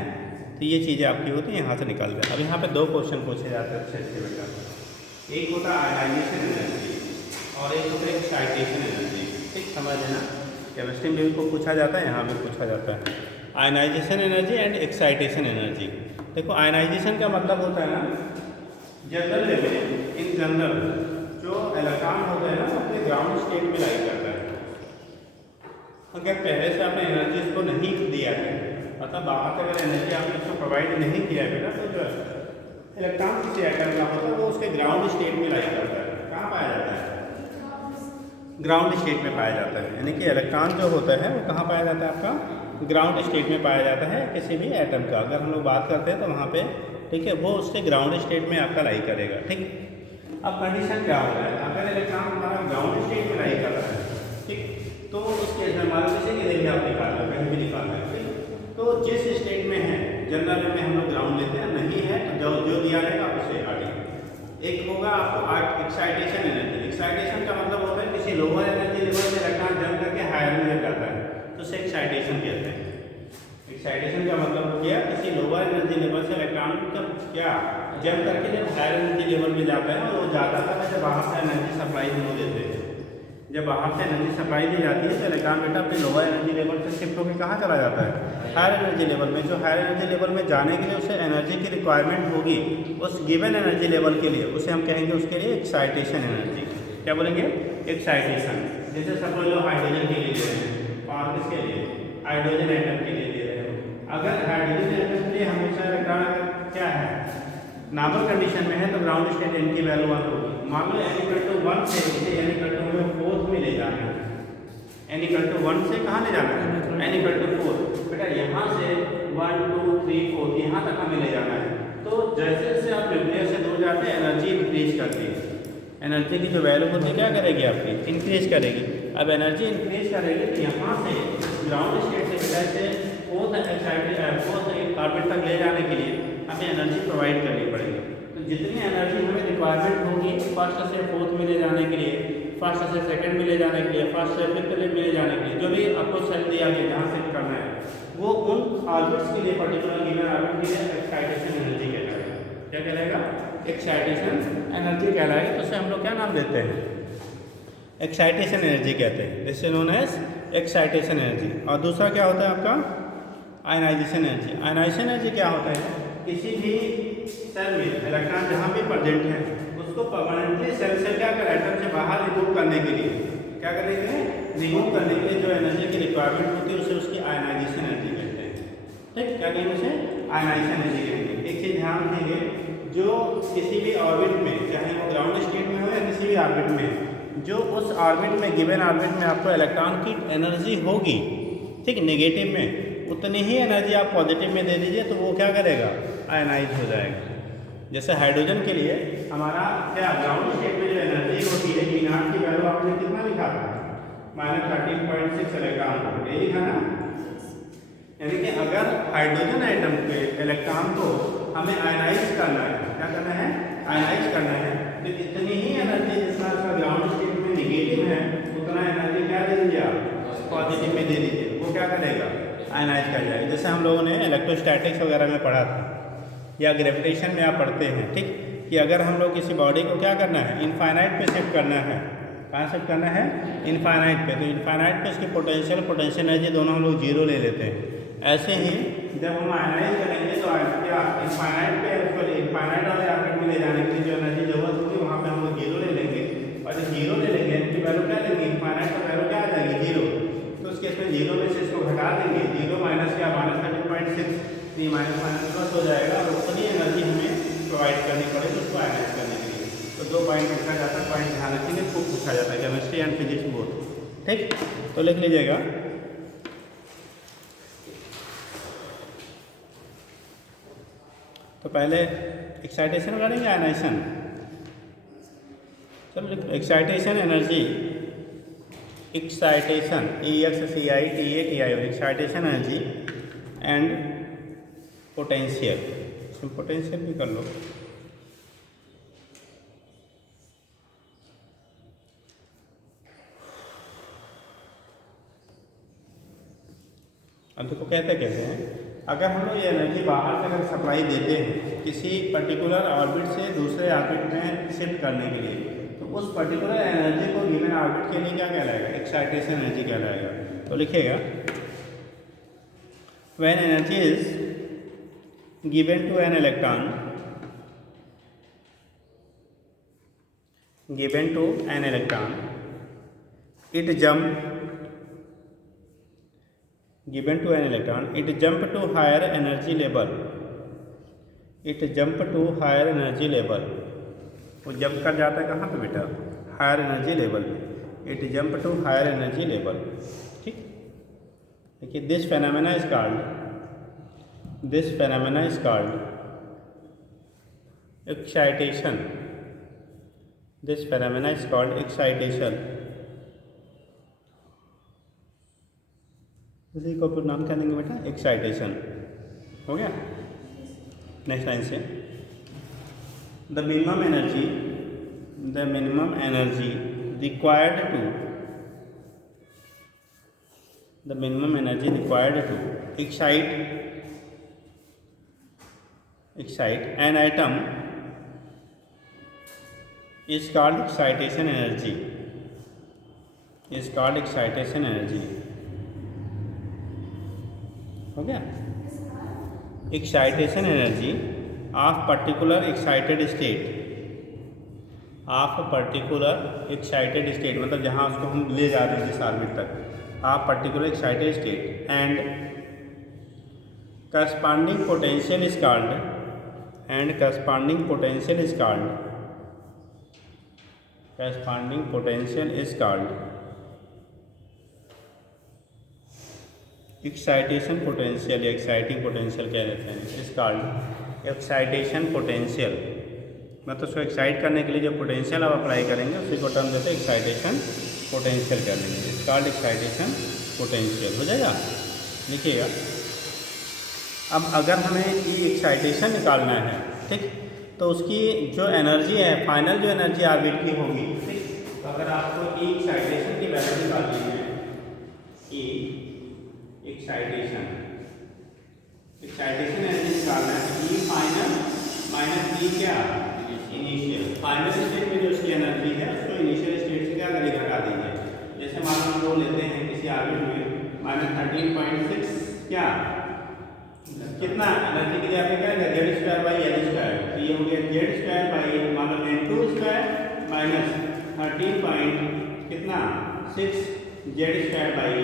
तो ये चीज़ें आपकी होती हैं, यहाँ से निकाल दें। अब यहाँ पे 2 क्वेश्चन पूछे जाते हैं अच्छे अच्छे बेटा, एक होता है आयनाइजेशन एनर्जी और एक होता है एक्साइटेशन एनर्जी, ठीक। समझ लेना, केमिस्ट्री में भी को पूछा जाता है, यहाँ भी पूछा जाता है ionization energy and excitation energy. देखो आयनाइजेशन का मतलब होता है ना, जनरल में इन जनरल जो इलेक्ट्रॉन होता है ना अपने ग्राउंड स्टेट में लाई करता है। अगर पहले से आपने एनर्जी इसको नहीं दिया है, मतलब बाहर से अगर एनर्जी आपने इसको प्रोवाइड नहीं किया है बेटा, तो जो इलेक्ट्रॉन किसी एटम का होता है वो उसके ग्राउंड स्टेट में लाई करता है। कहाँ पाया जाता है, ग्राउंड स्टेट में पाया जाता है। यानी कि इलेक्ट्रॉन जो होता है वो कहाँ पाया जाता है, आपका ग्राउंड स्टेट में पाया जाता है किसी भी एटम का। अगर हम लोग बात करते हैं तो वहाँ पे, ठीक है, वो उसके ग्राउंड स्टेट में आपका लाई करेगा, ठीक। अब कंडीशन क्या हो रहा है, अगर इलेक्ट्रॉन हमारा ग्राउंड स्टेट में लाई कर रहा है, ठीक, तो उसके हमारे किसी के लिए आप निकाल रहे हैं, कहीं भी निकाल रहे हैं, ठीक। तो जिस स्टेट में है जनरल में हम लोग ग्राउंड लेते हैं, नहीं है तो जो दिया रहेगा आप उससे काटिए। एक होगा आपको एक्साइटेशन एनर्जी। एक्साइटेशन का मतलब होता है किसी लोअर एनर्जी लेवल से इलेक्ट्रॉन जम करके हायर में जाता है, तो उसे एक्साइटेशन कहते हैं। एक्साइटेशन का मतलब हो गया किसी लोअर एनर्जी लेवल से इलेक्ट्रॉन क्या जम करके जब हायर एनर्जी लेवल में जाता है और वो ज़्यादा था जब बाहर से एनर्जी सप्लाई होने देते हैं, जब बाहर से एनर्जी सप्लाई दी जाती है तो इलेक्ट्रॉन बेटा अपने लोअर एनर्जी लेवल से शिफ्ट होकर कहाँ चला जाता है, हायर एनर्जी लेवल में। जो हायर एनर्जी लेवल में जाने के लिए उसे एनर्जी की रिक्वायरमेंट होगी उस गिवन एनर्जी लेवल के लिए, उसे हम कहेंगे उसके लिए एक्साइटेशन एनर्जी। क्या बोलेंगे, एक्साइटेशन। जैसे सपोज लो हाइड्रोजन के लिए ले रहे हैं और किसके लिए, हाइड्रोजन एटम के लिए ले रहे हो। अगर हाइड्रोजन एटम के लिए हमेशा इलेक्ट्रॉन अगर क्या है नॉर्मल कंडीशन में है तो ग्राउंड स्टेट n की वैल्यू 1 होगी। मान लो n इक्वल टू 1 से इसे n इक्वल टू में 4 में ले जाना है, n इक्वल टू 1 से कहाँ ले जाना है, n इक्वल टू 4। बेटा यहाँ से 1 2 3 4 यहाँ तक हमें ले जाना है। तो जैसे जैसे आप न्यूक्लियस से दूर जाते हैं एनर्जी इंक्रीज करती है, एनर्जी की जो वैल्यू होती है क्या करेगी आपकी, इंक्रीज करेगी। अब एनर्जी इंक्रीज करेगी तो यहाँ से ग्राउंड स्टेट से बेटा से फोर्थ ऑर्बिट तक ले जाने के लिए हमें एनर्जी प्रोवाइड करनी पड़ेगी। तो जितनी एनर्जी हमें रिक्वायरमेंट होगी फर्स्ट से फोर्थ में ले जाने के लिए, फर्स्ट से सेकंड में ले जाने के लिए, फर्स्ट से फिफ्थ में ले जाने के लिए, जो भी आपको सेल दिया गया जहाँ से करना है वो उन ऑर्बिट्स के लिए पर्टिकुलर गिवन ऑर्बिट के लिए एक्साइटेशन एनर्जी कहलाएगा। क्या कहलाएगा, एक्साइटेशन एनर्जी कहलाएगी। तो उसे हम लोग क्या नाम देते हैं, एक्साइटेशन एनर्जी कहते हैं। This is known as excitation energy. और दूसरा क्या होता है आपका, आयनाइजेशन एनर्जी। आयनाइजेशन एनर्जी क्या होता है, किसी भी सेल में इलेक्ट्रॉन जहाँ भी प्रेजेंट है उसको परमानेंटली सेल से क्या कर एटम से बाहर रिमूव करने के लिए, क्या करने के लिए, रिमूव करने के लिए जो एनर्जी की रिक्वायरमेंट होती है उसे उसकी आयनाइजेशन एनर्जी कहते हैं। ठीक, क्या कहेंगे उसे, आयनाइजेशन एनर्जी कहेंगे। एक चीज़ ध्यान रखिए, जो किसी भी ऑर्बिट में चाहे वो ग्राउंड स्टेट में हो या किसी भी ऑर्बिट में, जो उस ऑर्बिट में गिवन ऑर्बिट में आपको इलेक्ट्रॉन की एनर्जी होगी, ठीक, नेगेटिव में उतनी ही एनर्जी आप पॉजिटिव में दे दीजिए तो वो क्या करेगा, आयनाइज हो जाएगा। जैसे हाइड्रोजन के लिए हमारा क्या ग्राउंड स्टेट में जो एनर्जी होती है E0 की वैल्यू आपने कितना लिखा था, -13.6 इलेक्ट्रॉन, ये लिखा ना। यानी कि अगर हाइड्रोजन एटम के इलेक्ट्रॉन को हमें आयनाइज करना है, क्या करना है, आयनाइज करना है, तो इतनी ही एनर्जी जितना उसका ग्राउंड स्टेट में निगेटिव है उतना एनर्जी क्या दे दीजिए आप, पॉजिटिव में दे दीजिए, वो क्या करेगा, आयनाइज कर जाएगा। जैसे हम लोगों ने इलेक्ट्रोस्टैटिक्स वगैरह में पढ़ा था या ग्रेविटेशन में आप पढ़ते हैं, ठीक, कि अगर हम लोग किसी बॉडी को क्या करना है, इनफाइनाइट पे शिफ्ट करना है, कहाँ शिफ्ट करना है, इनफाइनाइट पे, तो इनफाइनाइट पे इसकी पोटेंशियल एनर्जी दोनों हम लोग जीरो ले लेते हैं। ऐसे ही जब हम आयनाइज करेंगे तो क्या इनफाइनाइट पे उसको इनफाइनाइट वाले ऑर्बिट में ले जाने के लिए जो एनर्जी जरूरत होगी वहाँ पे हम लोग जीरो ले लेंगे, और जब जीरो ले लेंगे इनकी वैल्यू क्या लेंगे, इनफाइनाइट का वैल्यू क्या आ जाएगी, जीरो। तो उसके इसमें जीरो में से इसको घटा देंगे, जीरो माइनस क्या, -13.6, तो माइनस प्लस हो जाएगा और उतनी एनर्जी हमें प्रोवाइड करनी पड़ेगी उसको आयनाइज करने के लिए। तो 2 पॉइंट पूछा जाता है, पॉइंट ध्यान रखेंगे, खूब पूछा जाता है केमिस्ट्री एंड फिजिक्स बोथ, ठीक। तो लिख लीजिएगा, तो पहले एक्साइटेशन करेंगे, आयनाइजेशन। चलो excitation energy, excitation EXCITATION, excitation energy and potential, इसमें पोटेंशियल भी कर लो। अब देखो कहते हैं, अगर हम लोग ये एनर्जी बाहर से अगर सप्लाई देते हैं किसी पर्टिकुलर ऑर्बिट से दूसरे ऑर्बिट में शिफ्ट करने के लिए, तो उस पर्टिकुलर एनर्जी को गिवन ऑर्बिट के लिए क्या कहलाएगा, एक्साइटेशन एनर्जी कहलाएगा। तो लिखिएगा, when energy is given to an electron, given to an electron, it jump, given to an electron, it jump to higher energy level, it jump to higher energy level, वो jump कर जाता है कहाँ पे बेटा, हायर एनर्जी लेवल पे, it jump to higher energy level, ठीक। देखिए this phenomena is called, this phenomena is called excitation, this phenomena is called excitation। इसी को फिर नाम क्या देंगे बेटा, एक्साइटेशन। हो गया, नेक्स्ट लाइन से, the minimum energy required to, the minimum energy required to excite an atom is called excitation energy, is called excitation energy. हो गया। Excitation energy of particular excited state, of particular excited state मतलब जहाँ उसको हम ले जा रहे हैं जिस ऑर्बिट तक, of particular excited state and corresponding potential is called, and corresponding potential is called, corresponding potential is called excitation potential या एक्साइटिंग पोटेंशियल कह देते हैं। इस कॉल्ड एक्साइटेशन पोटेंशियल, मतलब उसको एक्साइट करने के लिए जो पोटेंशियल आप अप्लाई करेंगे उसी को टर्म देते हैं एक्साइटेशन पोटेंशियल कर लेंगे। इस कॉल्ड एक्साइटेशन पोटेंशियल हो जाएगा। लिखिएगा। अब अगर हमें ई एक्साइटेशन निकालना है, ठीक, तो उसकी जो एनर्जी है, फाइनल जो एनर्जी ऑर्बिट की होगी, ठीक, तो अगर आपको ई एक्साइटेशन की वैल्यू निकालनी है, ई एक्साइटेशन एनर्जी निकालना है, ई फाइनल माइनस ई क्या इनिशियल। फाइनल स्टेट में जो उसकी एनर्जी है उसको इनिशियल स्टेट से क्या करें, घटा दीजिए। जैसे मान लो हम लोग लेते हैं किसी ऑर्बिट में -13.6 क्या कितना एनर्जी के लिए आपने क्या है Z square by L square, तो ये हो गया जेड स्क्वायर बाई मान लो n2 स्क्वायर माइनस 13 कितना 6 Z square by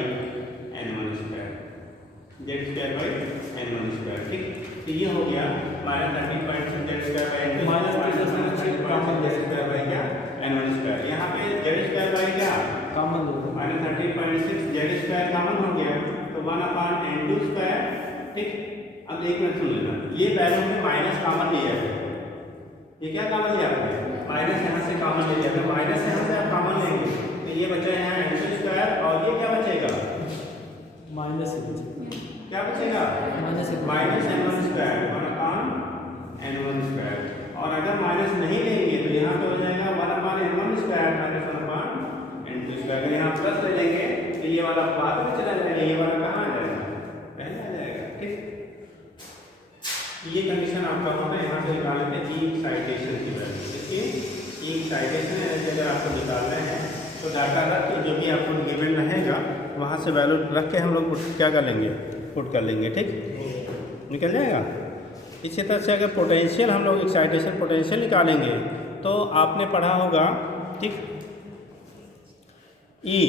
n1 square, Z square by n1 square, ठीक। तो ये हो गया -13.6 Z square by n2 minus Z square by क्या n1 स्क्वायर। यहाँ पे जेड स्क्वायर बाई क्या कॉमन लो, -13.6 जेड स्क्वायर कॉमन हो गया तो 1/n2 स्क्वायर, ठीक। अब एक मिनट सुन लेना, ये वैल्यू में माइनस कॉमन लिया है, ये क्या कॉमन लिया आपने, माइनस यहाँ से कॉमन ले लिया, तो माइनस यहाँ से आप कॉमन लेंगे तो ये बचा यहाँ n2 स्क्वायर और ये क्या बचेगा माइनस क्या बचेगा minus n1 square 1/n1 square. और अगर माइनस नहीं लेंगे तो यहाँ पे हो जाएगा 1/n1 square minus 1/n2 square. अगर यहाँ प्लस ले लेंगे तो ये वाला बाद में चला जाएगा, ये वाला कहाँ आ जाएगा पहले आ जाएगा, ठीक। ये कंडीशन आपका होता है। यहाँ से निकाल लेते हैं ई एक्साइटेशन की वैल्यू। देखिए ई एक्साइटेशन एनर्जी अगर आपको निकालना है तो डाटा रख के जो भी आपको गिवन रहेगा वहाँ से वैल्यू रख के हम लोग क्या कर लेंगे, पुट कर लेंगे, ठीक, निकल जाएगा। इसी तरह से अगर पोटेंशियल हम लोग एक्साइटेशन पोटेंशियल निकालेंगे तो आपने पढ़ा होगा, ठीक, ई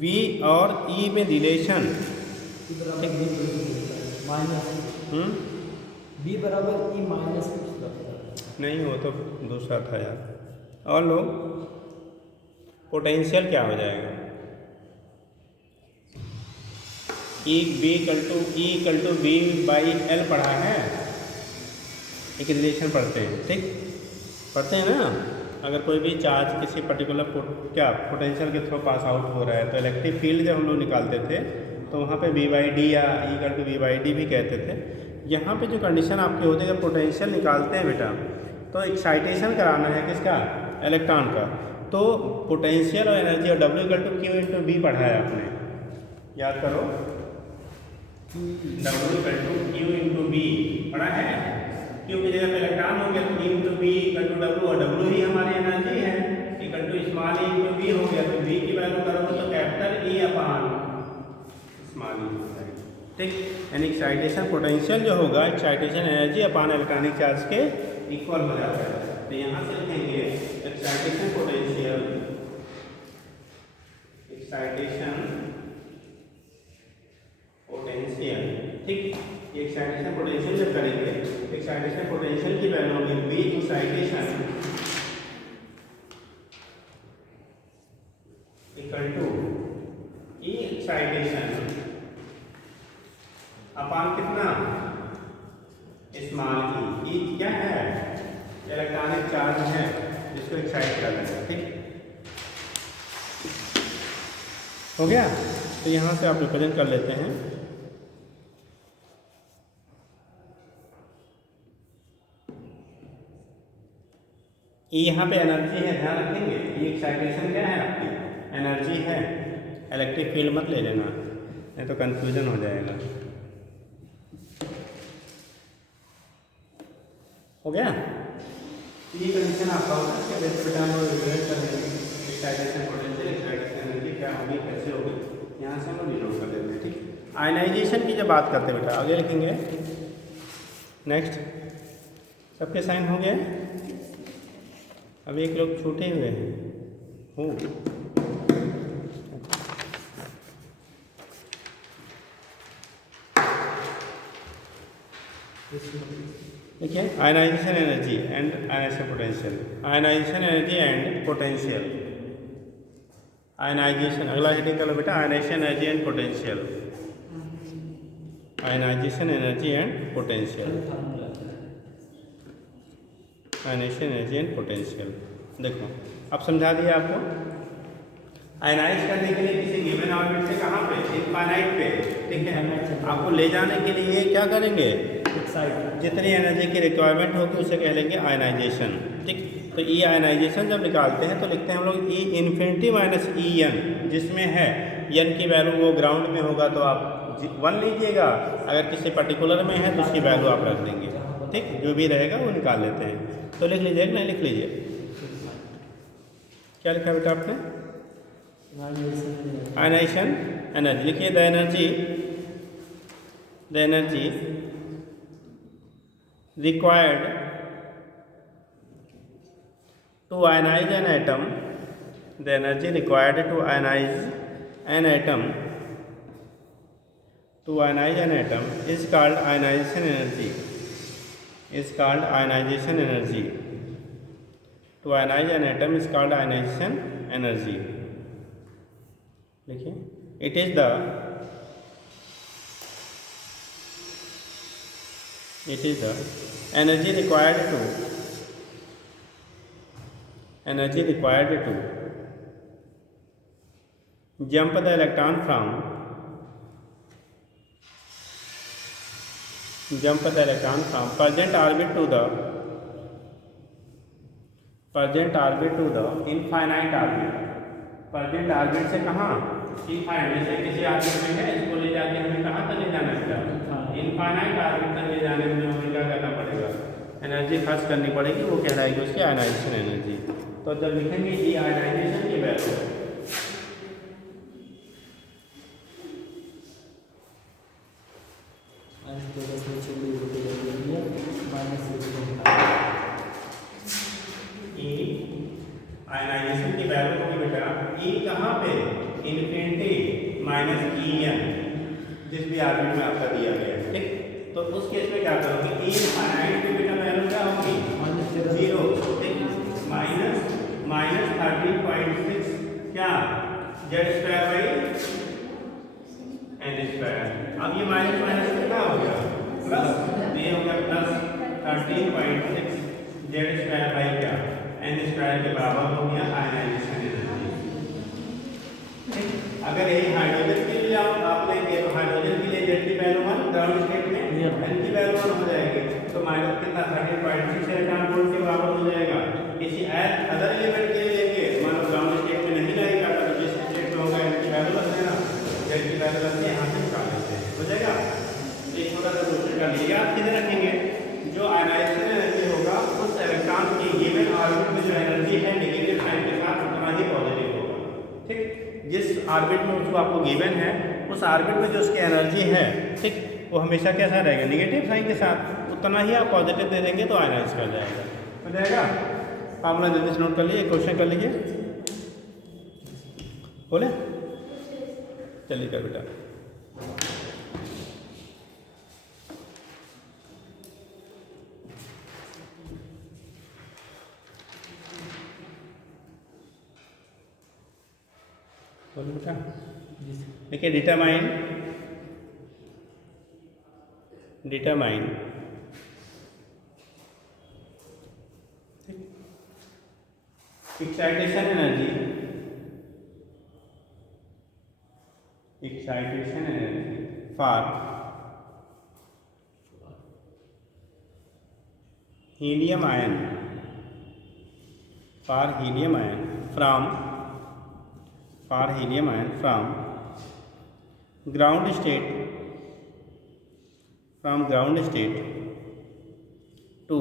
वी और ई में रिलेशन, माइनस बी बराबर ई माइनस नहीं, वो तो दूसरा था यार। और लोग पोटेंशियल क्या हो जाएगा, E equal to B by L पढ़ा है, एक रिलेशन पढ़ते हैं, ठीक, पढ़ते हैं ना। अगर कोई भी चार्ज किसी पर्टिकुलर क्या पोटेंशियल के थ्रू पास आउट हो रहा है तो इलेक्ट्रिक फील्ड जब हम लोग निकालते थे तो वहाँ पे बी बाई डी या equal to B by D भी कहते थे। यहाँ पे जो कंडीशन आपकी होती है जब पोटेंशियल निकालते हैं बेटा तो एक्साइटेशन कराना है किसका, इलेक्ट्रॉन का, तो पोटेंशियल और एनर्जी और W equal to Q into B पढ़ा है आपने, याद करो, W equal to Q into B पढ़ा है। Q की जगह पे इलेक्ट्रॉन हो गया तो E into B equal to W, और W ही हमारी एनर्जी है, equal to small E into B हो गया, तो बी की वैल्यू करोगे तो capital E upon small E, ठीक। यानी एक्साइटेशन पोटेंशियल जो होगा excitation energy upon electronic charge के इक्वल हो जाता है। तो यहाँ से लिखेंगे एक्साइटेशन पोटेंशियल, ठीक। एक्साइटेशन पोटेंशियल जब करेंगे एक्साइटेशन पोटेंशियल की वैल्यू होगी B excitation equal to E excitation upon कितना स्मॉल ई क्या है, इलेक्ट्रॉनिक चार्ज है जिसको एक्साइट कर रहे हैं, ठीक, हो गया। तो यहाँ से आप रिप्रेजेंट कर लेते हैं, ये यहाँ पे एनर्जी है, ध्यान रखेंगे, ये एक्साइटेशन क्या है आपकी एनर्जी है, इलेक्ट्रिक फील्ड मत ले लेना नहीं तो कंफ्यूजन हो जाएगा। हो गया, ये कंडीशन आपका होगा, इसके बेस पे हम लोग रिप्रेजेंट करेंगे एक्साइटेशन पोटेंशियल, एक्साइटेशन एनर्जी क्या होगी, कैसे होगी, यहाँ से हम लोग डिनोट कर देते हैं। ठीक, आयनाइजेशन की जब बात करते हैं बेटा आगे लिखेंगे। नेक्स्ट, सबके साइन हो गए, अभी एक लोग छूटे हुए हैं हो। देखिए, ionization energy and ionization potential, ionization energy and potential, ionization अगला हेडिंग कर लो बेटा, ionization energy and potential, ionization energy and potential, ionization energy and potential. देखो अब समझा दिया आपको, आयनाइज करने के लिए किसी गिवन ऑर्बिट से कहाँ पे, इनफाइनाइट पे, ठीक है। आपको ले जाने के लिए क्या करेंगे, जितनी एनर्जी की रिक्वायरमेंट होगी उसे कह लेंगे आयनाइजेशन। ठीक, तो ई आयनाइजेशन जब निकालते हैं तो लिखते हैं हम लोग ई इन्फिनिटी माइनस ई एन, जिसमें है एन की वैल्यू वो ग्राउंड में होगा तो आप 1 लीजिएगा, अगर किसी पर्टिकुलर में है तो उसकी वैल्यू आप रख देंगे। ठीक, जो भी रहेगा वो निकाल लेते हैं। तो लिख लीजिए, नहीं लिख लीजिए, क्या लिखा बेटा आपने, आयनाइजेशन एनर्जी लिखिए, the energy required to ionize an atom, the energy required to ionize an atom, to ionize an atom is called ionization energy, is called ionization energy, to ionize an atom is called ionization energy। देखिए, it is the energy required to jump the electron from present orbit to the infinite orbit। present orbit से कहाँ, infinite, जैसे किसी orbit में है, इसको ले जाके हमें कहाँ तक ले जाना है, इनफाइनाइट ऑर्बिट तक ले जाने में हमें क्या करना पड़ेगा, एनर्जी खर्च करनी पड़ेगी, वो कहलाएगी उसकी आयनाइजेशन एनर्जी। तो जब लिखेंगे ई आयनाइजेशन की वैल्यू, ई आयनाइजेशन की वैल्यू होगी बेटा, ई कहाँ पे, इन्फिनिटी माइनस ई एन, जिस भी आर्बिट में आपका दिया गया है। ठीक, तो उस केस में क्या करोगे, ई इनफाइनाइट की बेटा वैल्यू क्या होगी, 0, माइनस 13.6 क्या, Z square by N square. अब ये माइनस माइनस कितना हो गया, प्लस, ये हो गया प्लस 13.6 जेड स्क्वायर बाई क्या, एन स्क्वायर के बराबर हो गया आयनाइजेशन एनर्जी। अगर यही हाइड्रोजन के लिए आप लेंगे तो हाइड्रोजन के लिए जेड की वैल्यू 1, ग्राउंड स्टेट में एन की वैल्यू 1 हो जाएगी, तो माइनस कितना 13.6 इलेक्ट्रॉन वोल्ट के बराबर हो जाएगा। किसी अदर एलिमेंट के लिए लेंगे, मानो ग्राउंड स्टेट में नहीं रहेगा तो जिस स्टेट में होगा एन की वैल्यू बन देना, जेड की वैल्यू बन के यहाँ से निकाल लेते हैं, हो जाएगा। एक छोटा सा दूसरे का लिए आप सीधे रखेंगे, जो आयनाइजेशन एनर्जी होगा उस इलेक्ट्रॉन की गिवन ऑर्बिट में जो एनर्जी है नेगेटिव साइन के साथ उतना ही पॉजिटिव होगा। ठीक, जिस ऑर्बिट में उसको आपको गिवन है उस ऑर्बिट में जो उसकी एनर्जी है, ठीक, वो हमेशा कैसा रहेगा, नेगेटिव साइन के साथ, उतना ही आप पॉजिटिव दे देंगे तो आयनाइज कर जाएगा, हो जाएगा। फार्मूला जल्दी से नोट कर लीजिए, क्वेश्चन कर लीजिए, बोले चलिए कर बेटा। बोलो बेटा, देखिए, determine excitation energy for helium ion from ground state to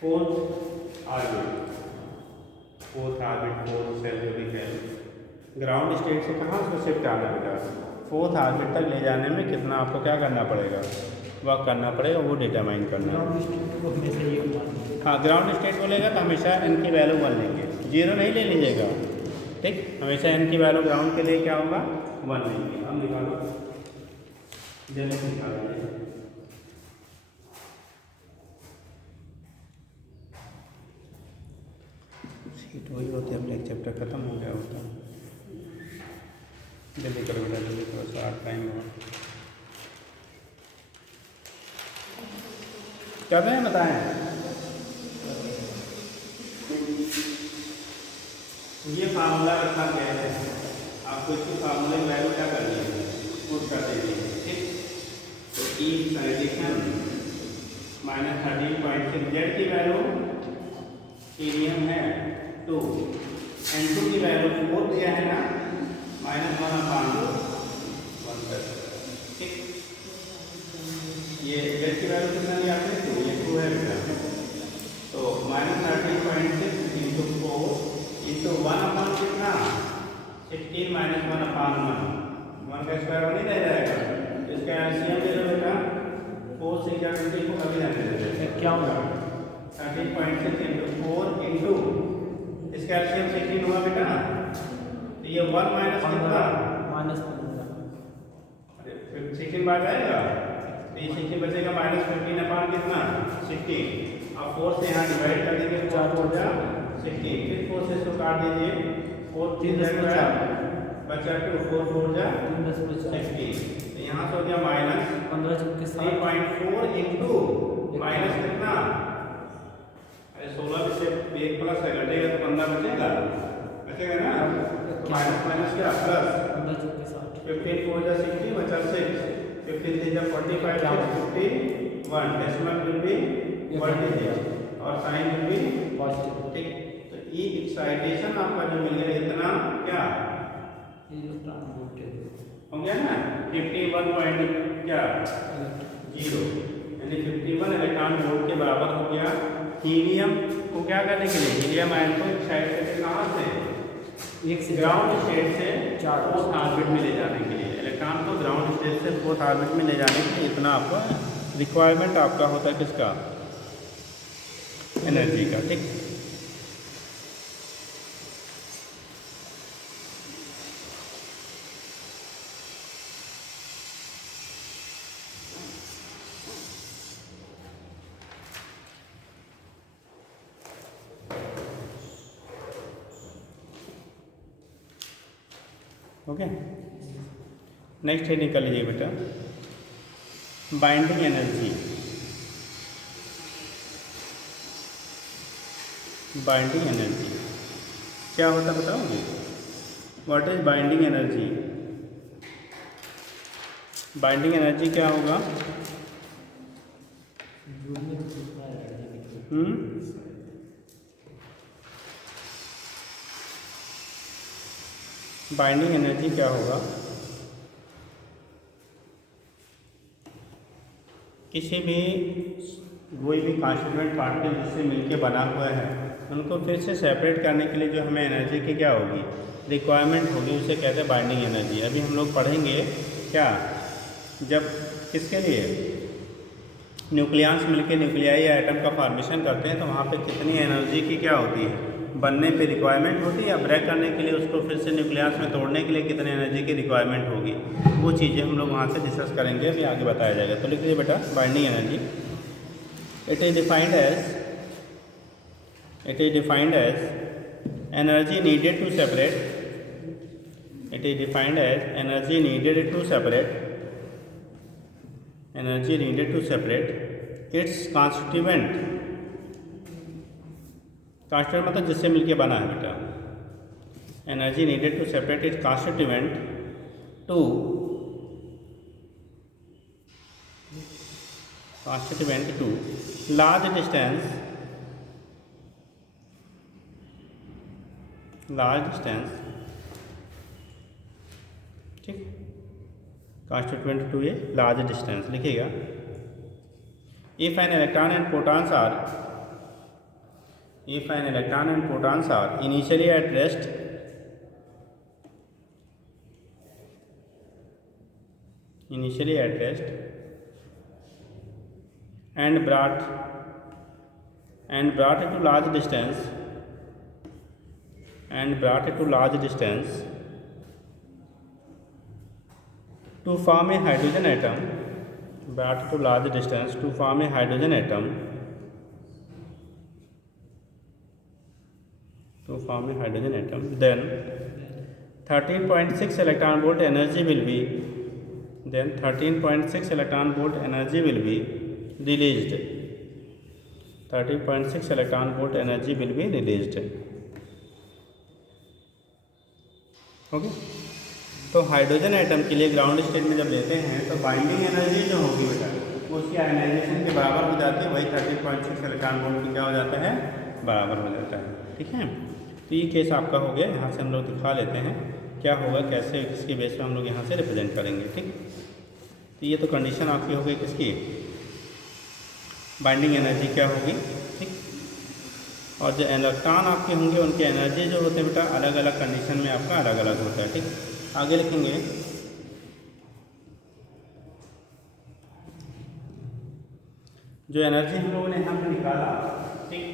fourth orbit, fourth orbit, fourth shell जो भी है, ग्राउंड स्टेट से कहाँ उसको शिफ्ट आना है बेटा, फोर्थ ऑर्बिट तक ले जाने में कितना आपको क्या करना पड़ेगा, वर्क करना पड़ेगा, वो डिटरमाइन करना है। ग्राउंड स्टेट को हमेशा ये मानिए। हाँ, ग्राउंड स्टेट बोलेगा तो हमेशा n की वैल्यू 1 लेंगे, 0 नहीं ले लीजिएगा, ठीक। हमेशा n की वैल्यू ग्राउंड के लिए क्या होगा, 1 लेंगे। हम निकालो, जल्दी निकालेंगे। सीट वही होती है, अपना एक चैप्टर खत्म हो गया होता। जल्दी करो बेटा, जल्दी करो, शार्ट टाइम हो। क्या दें बताएं, ये फार्मूला रखा गया है, आपको इसकी फार्मूले की वैल्यू क्या करनी है, पुट कर देनी है, ठीक। तो ई एक्साइटेशन -13.6, जेड की वैल्यू हीलियम है 2, N2 की वैल्यू 4 दिया है ना, -1/2, ठीक। ये जेड की वैल्यू कितना दिया आपने, 2, ये 2 है बेटा। तो -13.6 इंटू 4 इंटू 1/, कितना 16 -1/1, 1 का स्क्वायर 1 ही रह जाएगा। इसका एलसीएम ले लो बेटा, 4 6 या 20 को कभी रहने देते हैं, क्या होगा 13.6 इंटू 4 इंटू इसका एलसीएम 16 हुआ बेटा, तो ये 1 माइनस कितना, -15। अरे 16 बार जाएगा, तो ये 16 बचेगा, -15/, कितना 16। अब 4 से यहाँ डिवाइड कर देंगे, 4 हो जा 16, फिर 4 से इसको काट दीजिए, 4 3 बचा 2, 4 4 जा 16, तो यहाँ से हो गया -3.4 इंटू माइनस कितना, अरे 16 में से 1 प्लस है, घटेगा तो 15 बचेगा ना, माइनस क्या प्लस 15 4 जा 60 बचा 6, 15 3 जा 45 51, डेसिमल विल बी 1 और साइन विल बी पॉजिटिव, ठीक। तो ई एक्साइटेशन आपका जो मिल गया इतना क्या इलेक्ट्रॉन वोल्टेज हो गया ना, 51 पॉइंट क्या 0, यानी 51 इलेक्ट्रॉन वोल्ट के बराबर हो गया। हीलियम को क्या करने के लिए, हीलियम आयन को एक्साइट से कहाँ से, एक से ग्राउंड स्टेट से 4 फोर्थ ऑर्बिट में ले जाने के लिए, इलेक्ट्रॉन को ग्राउंड स्टेट से फोर्थ ऑर्बिट में ले जाने के लिए इतना आपका रिक्वायरमेंट आपका होता है, किसका, एनर्जी का, ठीक। ओके, नेक्स्ट है, निकल लीजिए बेटा, बाइंडिंग एनर्जी। बाइंडिंग एनर्जी क्या होता है बताओगे, what is binding energy, binding energy क्या होगा, बाइंडिंग एनर्जी क्या होगा, किसी भी कोई भी कॉन्स्टिट्यूएंट पार्टिकल जिससे मिलके बना हुआ है, उनको फिर से सेपरेट करने के लिए जो हमें एनर्जी की क्या होगी, रिक्वायरमेंट होगी, उसे कहते हैं बाइंडिंग एनर्जी। अभी हम लोग पढ़ेंगे क्या, जब किसके लिए न्यूक्लियस मिलके न्यूक्लियाई एटम का फॉर्मेशन करते हैं, तो वहाँ पे कितनी एनर्जी की क्या होती है, बनने पे रिक्वायरमेंट होती है, या ब्रेक करने के लिए उसको फिर से न्यूक्लियस में तोड़ने के लिए कितनी एनर्जी की रिक्वायरमेंट होगी, वो चीज़ें हम लोग वहाँ से डिस्कस करेंगे, अभी आगे बताया जाएगा। तो लिख लीजिए बेटा, binding energy, it is defined as energy needed to separate, it is defined as energy needed to separate its constituent, constituent मतलब जिससे मिलके बना है बेटा, energy needed to separate its constituent to large distance ठीक, constituent to a large distance लिखिएगा। If an electron and protons are if an electron and protons are initially at rest and brought to large distance to form a hydrogen atom, then 13.6 electron volt energy will be released. 13.6 electron volt energy will be released. Okay तो hydrogen atom के लिए ground state में जब लेते हैं तो binding energy जो होगी बेटा वो उसकी आयनाइजेशन के बराबर हो जाती है, वही 13.6 इलेक्ट्रॉन वोल्ट की क्या हो जाता है, बराबर हो जाता है। ठीक है, तो ये केस आपका हो गया। यहाँ से हम लोग दिखा लेते हैं क्या होगा, कैसे किसके बेस पे हम लोग यहाँ से रिप्रेजेंट करेंगे। ठीक, तो ये तो कंडीशन आपकी हो गई किसकी, बाइंडिंग एनर्जी क्या होगी। ठीक, और जो इलेक्ट्रॉन आपके होंगे उनके एनर्जी जो होते हैं बेटा अलग अलग कंडीशन में आपका अलग अलग होता है। ठीक, आगे लिखेंगे जो एनर्जी हम लोगों ने यहाँ पे निकाला, ठीक,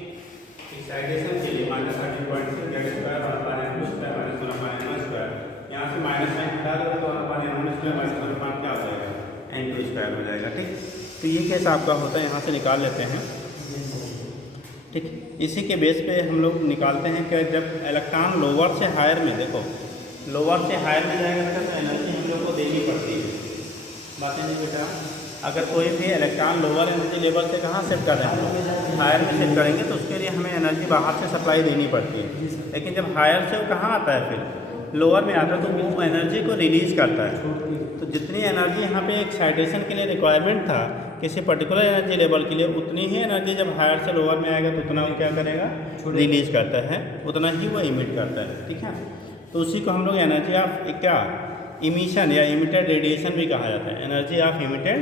एक्साइटेशन के लिए -13.6 Z स्क्वायर और -2 स्क्वायर -1/n स्क्वायर, यहाँ से माइनस साइन हटा दो तो 1/n स्क्वायर -1 क्या हो जाएगा, n2 स्क्वायर हो जाएगा। ठीक, तो ये केस आपका होता है, यहाँ से निकाल लेते हैं। ठीक, इसी के बेस पे हम लोग निकालते हैं कि जब इलेक्ट्रॉन लोअर से हायर में, देखो लोअर से हायर में जाएगा तो एनर्जी हम लोग को देनी पड़ती है। बातें नहीं बेटा, अगर कोई भी इलेक्ट्रॉन लोअर एनर्जी लेवल से कहाँ शिफ्ट कर रहे हैं, हायर में शिफ्ट करेंगे तो उसके लिए हमें एनर्जी बाहर से सप्लाई देनी पड़ती है। लेकिन जब हायर से वो कहाँ आता है, फिर लोअर में आता है तो वो एनर्जी को रिलीज़ करता है। तो जितनी एनर्जी यहाँ पे एक्साइटेशन के लिए रिक्वायरमेंट था किसी पर्टिकुलर एनर्जी लेवल के लिए, उतनी ही एनर्जी जब हायर से लोअर में आएगा तो उतना वो क्या करेगा, रिलीज़ करता है, उतना ही वो इमिट करता है। ठीक है, तो उसी को हम लोग एनर्जी ऑफ क्या इमिशन या इमिटेड रेडिएशन भी कहा जाता है। एनर्जी ऑफ इमिटेड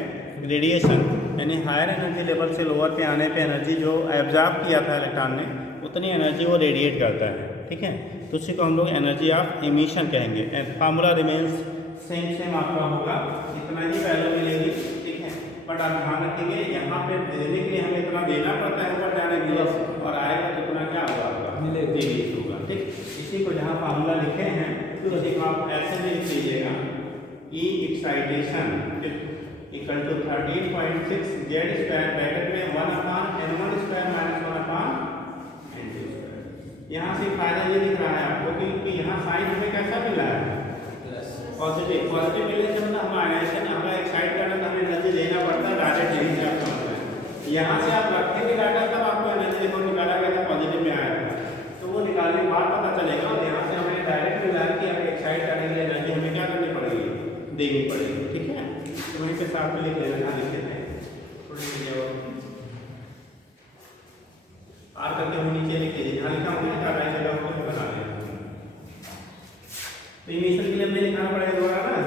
रेडिएशन यानी हायर एनर्जी लेवल से लोअर पे आने पे एनर्जी जो एब्जॉर्ब किया था इलेक्ट्रॉन ने उतनी एनर्जी वो रेडिएट करता है। ठीक है, तो उसी को हम लोग एनर्जी ऑफ इमिशन कहेंगे। फार्मूला रिमेन्स सेम आपका होगा, इतना ही वैल्यू मिलेगी। ठीक है, बट आप ध्यान रखेंगे यहाँ पे देने के लिए हमें इतना देना पड़ता है ऊपर जाने के लिए, और आएगा तो इतना क्या होगा आपका, रिलीज होगा। ठीक, इसी को जहाँ फार्मूला लिखे हैं तो उसी को आप ऐसे भी लिख लीजिएगा, E excitation equal to 13.6 Z square bracket में 1/n1 स्क्वायर -1/n2 स्क्वायर। यहाँ से फायदा ये दिख रहा है आपको कि यहाँ साइन हमें कैसा मिल रहा है, पॉजिटिव। पॉजिटिव मिलने से मतलब हम आयनाइजेशन हमें एक्साइट करना तो हमें एनर्जी देना पड़ता है, डायरेक्ट नहीं से आप समझ रहे हैं। यहाँ से आप रखेंगे डाटा तब आपको एनर्जी देखो निकाला गया था पॉजिटिव में आया था, तो वो निकालने के बाद पता चलेगा। और यहाँ से हमें डायरेक्ट मिला कि हमें एक्साइट करने के लिए एनर्जी हमें क्या करनी पड़ेगी, देनी पड़ेगी। ठीक है, तो वहीं पे साथ में लिख लेना, यहाँ लिख लेते हैं थोड़ी सी आर करके हम नीचे लिख लीजिए, यहाँ लिखा होगा ज़्यादा जगह होगा तो बना लें। तो इनिशियल के लिए हमें लिखाना पड़ेगा दोबारा ना,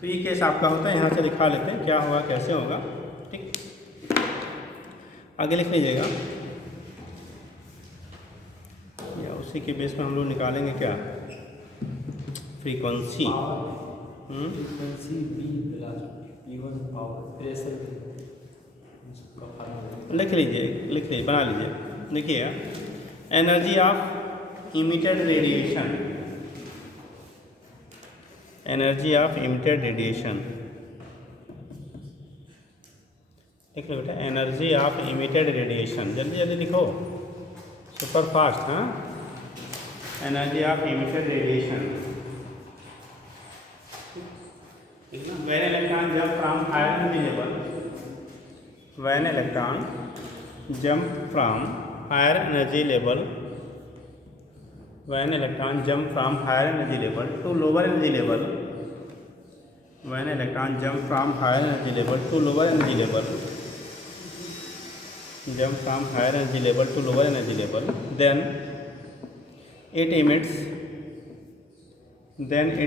तो ये केस आपका होता है। यहाँ से लिखा लेते हैं क्या होगा कैसे होगा। ठीक, आगे लिख लीजिएगा, या उसी के बेस पे हम लोग निकालेंगे क्या, फ्रीक्वेंसी लिख लीजिए बना लीजिए। देखिए energy of emitted radiation, energy of emitted radiation लिख लो बेटा, एनर्जी ऑफ इमिटेड रेडिएशन, जल्दी जल्दी लिखो, सुपर फास्ट। हाँ, energy of emitted radiation when electron jump from higher energy level, when electron jump from higher energy level, when electron jump from higher energy level to lower energy level, when electron jump from higher energy level to lower energy level, jump from higher energy level to lower energy level, then it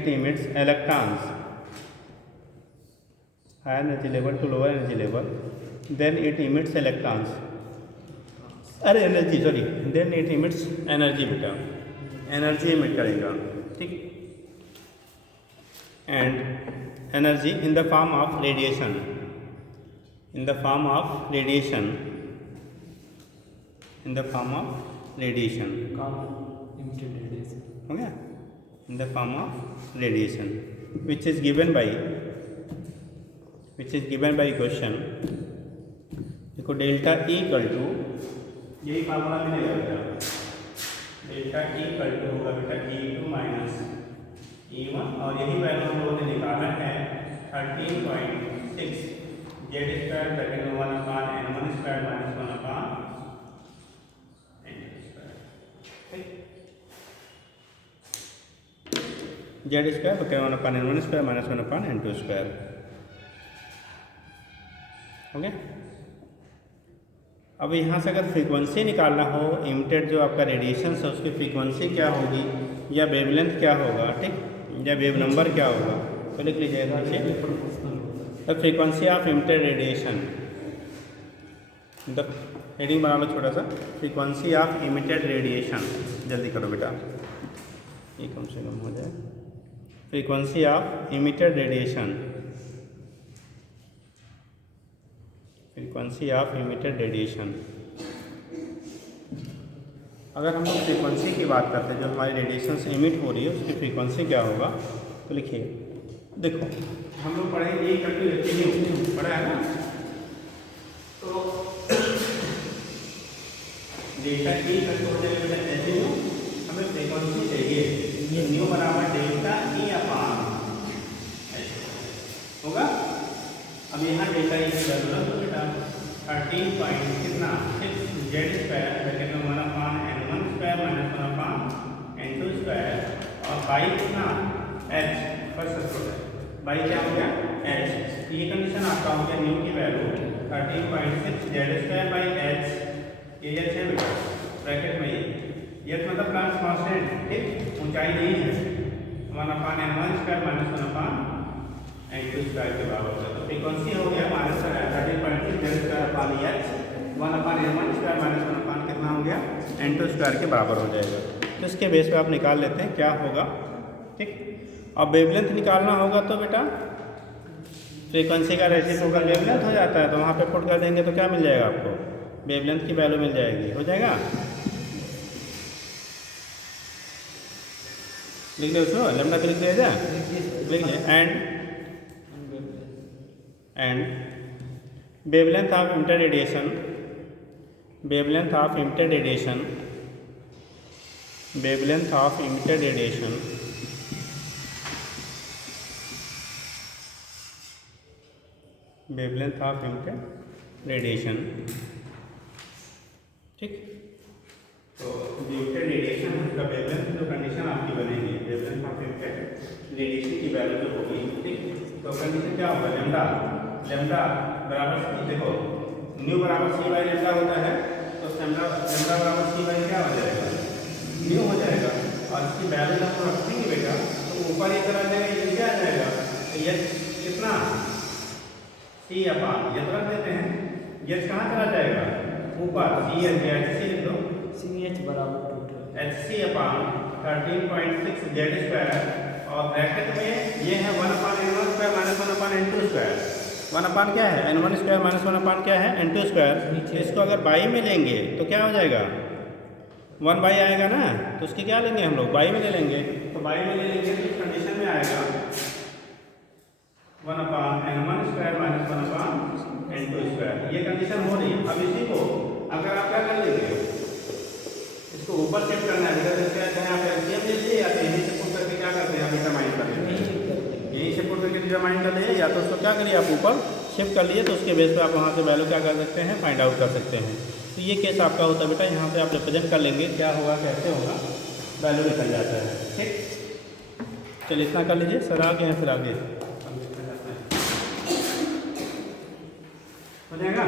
emits electrons, higher energy level to lower energy level, then it emits electrons, अरे energy sorry, then it emits energy बेटा, energy emit करेगा, ठीक। And energy in the form of radiation, in the form of radiation, in the form of radiation, काम emitted radiation हो गया, in the form of radiation which is given by question. देखो delta E equal to, यही formula मिलेगा बेटा, delta E equal to होगा बेटा E2 minus E1, और यही वैल्यू हम लोगों ने निकाला है 13.6 जेड स्क्वायर ब्रैकेट में 1 अपान n1 स्क्वायर माइनस 1 अपान n2 स्क्वायर, ठीक। जेड स्क्वायर ब्रैकेट 1 अपान n1 स्क्वायर माइनस 1 अपान n2 स्क्वायर, ओके। अब यहाँ से अगर फ्रीक्वेंसी निकालना हो, इमिटेड जो आपका रेडिएशन है उसकी फ्रीक्वेंसी क्या होगी या वेवलेंथ क्या होगा, ठीक, या वेव नंबर क्या होगा, तो लिख लीजिएगा नीचे। प्रोपोर्शनल होता the frequency of emitted radiation, the heading बना लो छोटा सा, फ्रीक्वेंसी ऑफ इमिटेड रेडिएशन, जल्दी करो बेटा ये कम से कम हो जाए। Frequency of emitted radiation, frequency of emitted radiation. अगर हम लोग फ्रीक्वेंसी की बात करते हैं, जो हमारी रेडिएशन से इमिट हो रही है उसकी फ्रीक्वेंसी क्या होगा, तो लिखिए। देखो हम लोग पढ़ेंगे ये कंटिन्यू पढ़ा है ना, तो डेल्टा ई कंट्रोल हमें फ्रीक्वेंसी चाहिए, ये न्यू बराबर डेल्टा ई अपान होगा। अब यहाँ डेल्टा ई की वैल्यू तो बेटा 13.6 जेड स्क्वायर ब्रैकेट में 1 अपान n1 स्क्वायर माइनस 1 अपान n2 स्क्वायर, और बाई कितना h फर्स्ट बाई क्या हो गया h। ये कंडीशन आपका हो गया न्यू की value 13.6 Z square by h, ये h है बेटा ब्रैकेट में, ये मतलब प्लांट कांस्टेंट, ठीक, ऊंचाई नहीं है, 1 अपान n1 स्क्वायर माइनस 1 अपान n2 स्क्वायर के बराबर है। तो फ्रीक्वेंसी हो गया minus 13.6 Z square upon h, 1 अपान n1 स्क्वायर माइनस 1 अपान कितना हो गया n2 स्क्वायर के बराबर हो जाएगा। तो इसके बेस पे आप निकाल लेते हैं क्या होगा, ठीक। अब वेवलेंथ निकालना होगा तो बेटा फ्रीक्वेंसी का रेसिप्रोकल वेवलेंथ हो जाता है, तो वहाँ पे पुट कर देंगे तो क्या मिल जाएगा आपको, वेवलेंथ की वैल्यू मिल जाएगी, हो जाएगा। लिख लो उसको, लैम्डा पे लिख दिया जाए, लिख लिया। And wavelength of emitted radiation, wavelength of emitted radiation, wavelength of emitted radiation, wavelength of emitted radiation, ठीक। तो इमिटेड रेडिएशन का वेवलेंथ जो कंडीशन आपकी बनेगी, वेवलेंथ ऑफ इमिटेड रेडिएशन की वैल्यू जो होगी, ठीक, तो कंडीशन क्या होगा, लैम्डा, लैम्डा बराबर देखो न्यू बराबर सी बाई लैम्डा होता है, तो लैम्डा बराबर सी बाई क्या हो जाएगा, न्यू हो जाएगा, और इसकी वैल्यू जब हम रखेंगे बेटा तो ऊपर ये तरह जाएगा, ये क्या आ जाएगा, तो ये कितना सी अपान ये तो रख देते हैं, ये कहाँ चला जाएगा ऊपर, सी एच सी लिख दो, CH बराबर टोटल एच सी अपान 13.6 जेड स्क्वायर, और ब्रैकेट में ये है 1 अपान n1 स्क्वायर माइनस 1 अपान n2 स्क्वायर, 1 अपान क्या है n1 स्क्वायर माइनस 1 अपान क्या है n2 स्क्वायर। इसको अगर बाई में लेंगे तो क्या हो जाएगा, 1 बाई आएगा ना, तो उसकी क्या लेंगे हम लोग, बाई में ले लेंगे, तो बाई में ले लेंगे तो इस कंडीशन में आएगा 1 अपान n1 स्क्वायर माइनस 1 अपान n2 स्क्वायर, ये कंडीशन हो रही है। अब इसी को अगर आप क्या कर लेंगे, इसको ऊपर शिफ्ट करना है, अगर इसके चाहे आप एलसीएम ले लीजिए या तो यहीं से पुट करके क्या करते हैं आप डिटरमाइन कर लेते हैं, यहीं से पुट करके डिटरमाइन कर लिए, या तो उसको क्या करिए आप ऊपर शिफ्ट कर लिए, तो उसके बेस पे आप वहाँ से वैल्यू क्या कर सकते हैं, फाइंड आउट कर सकते हैं। तो ये केस आपका होता है बेटा, यहाँ पे आप रिप्रेजेंट कर लेंगे क्या होगा कैसे होगा, वैल्यू निकल जाता है, ठीक। चलिए इतना कर लीजिए, सर आगे हैं फिर आगे हो जाएगा।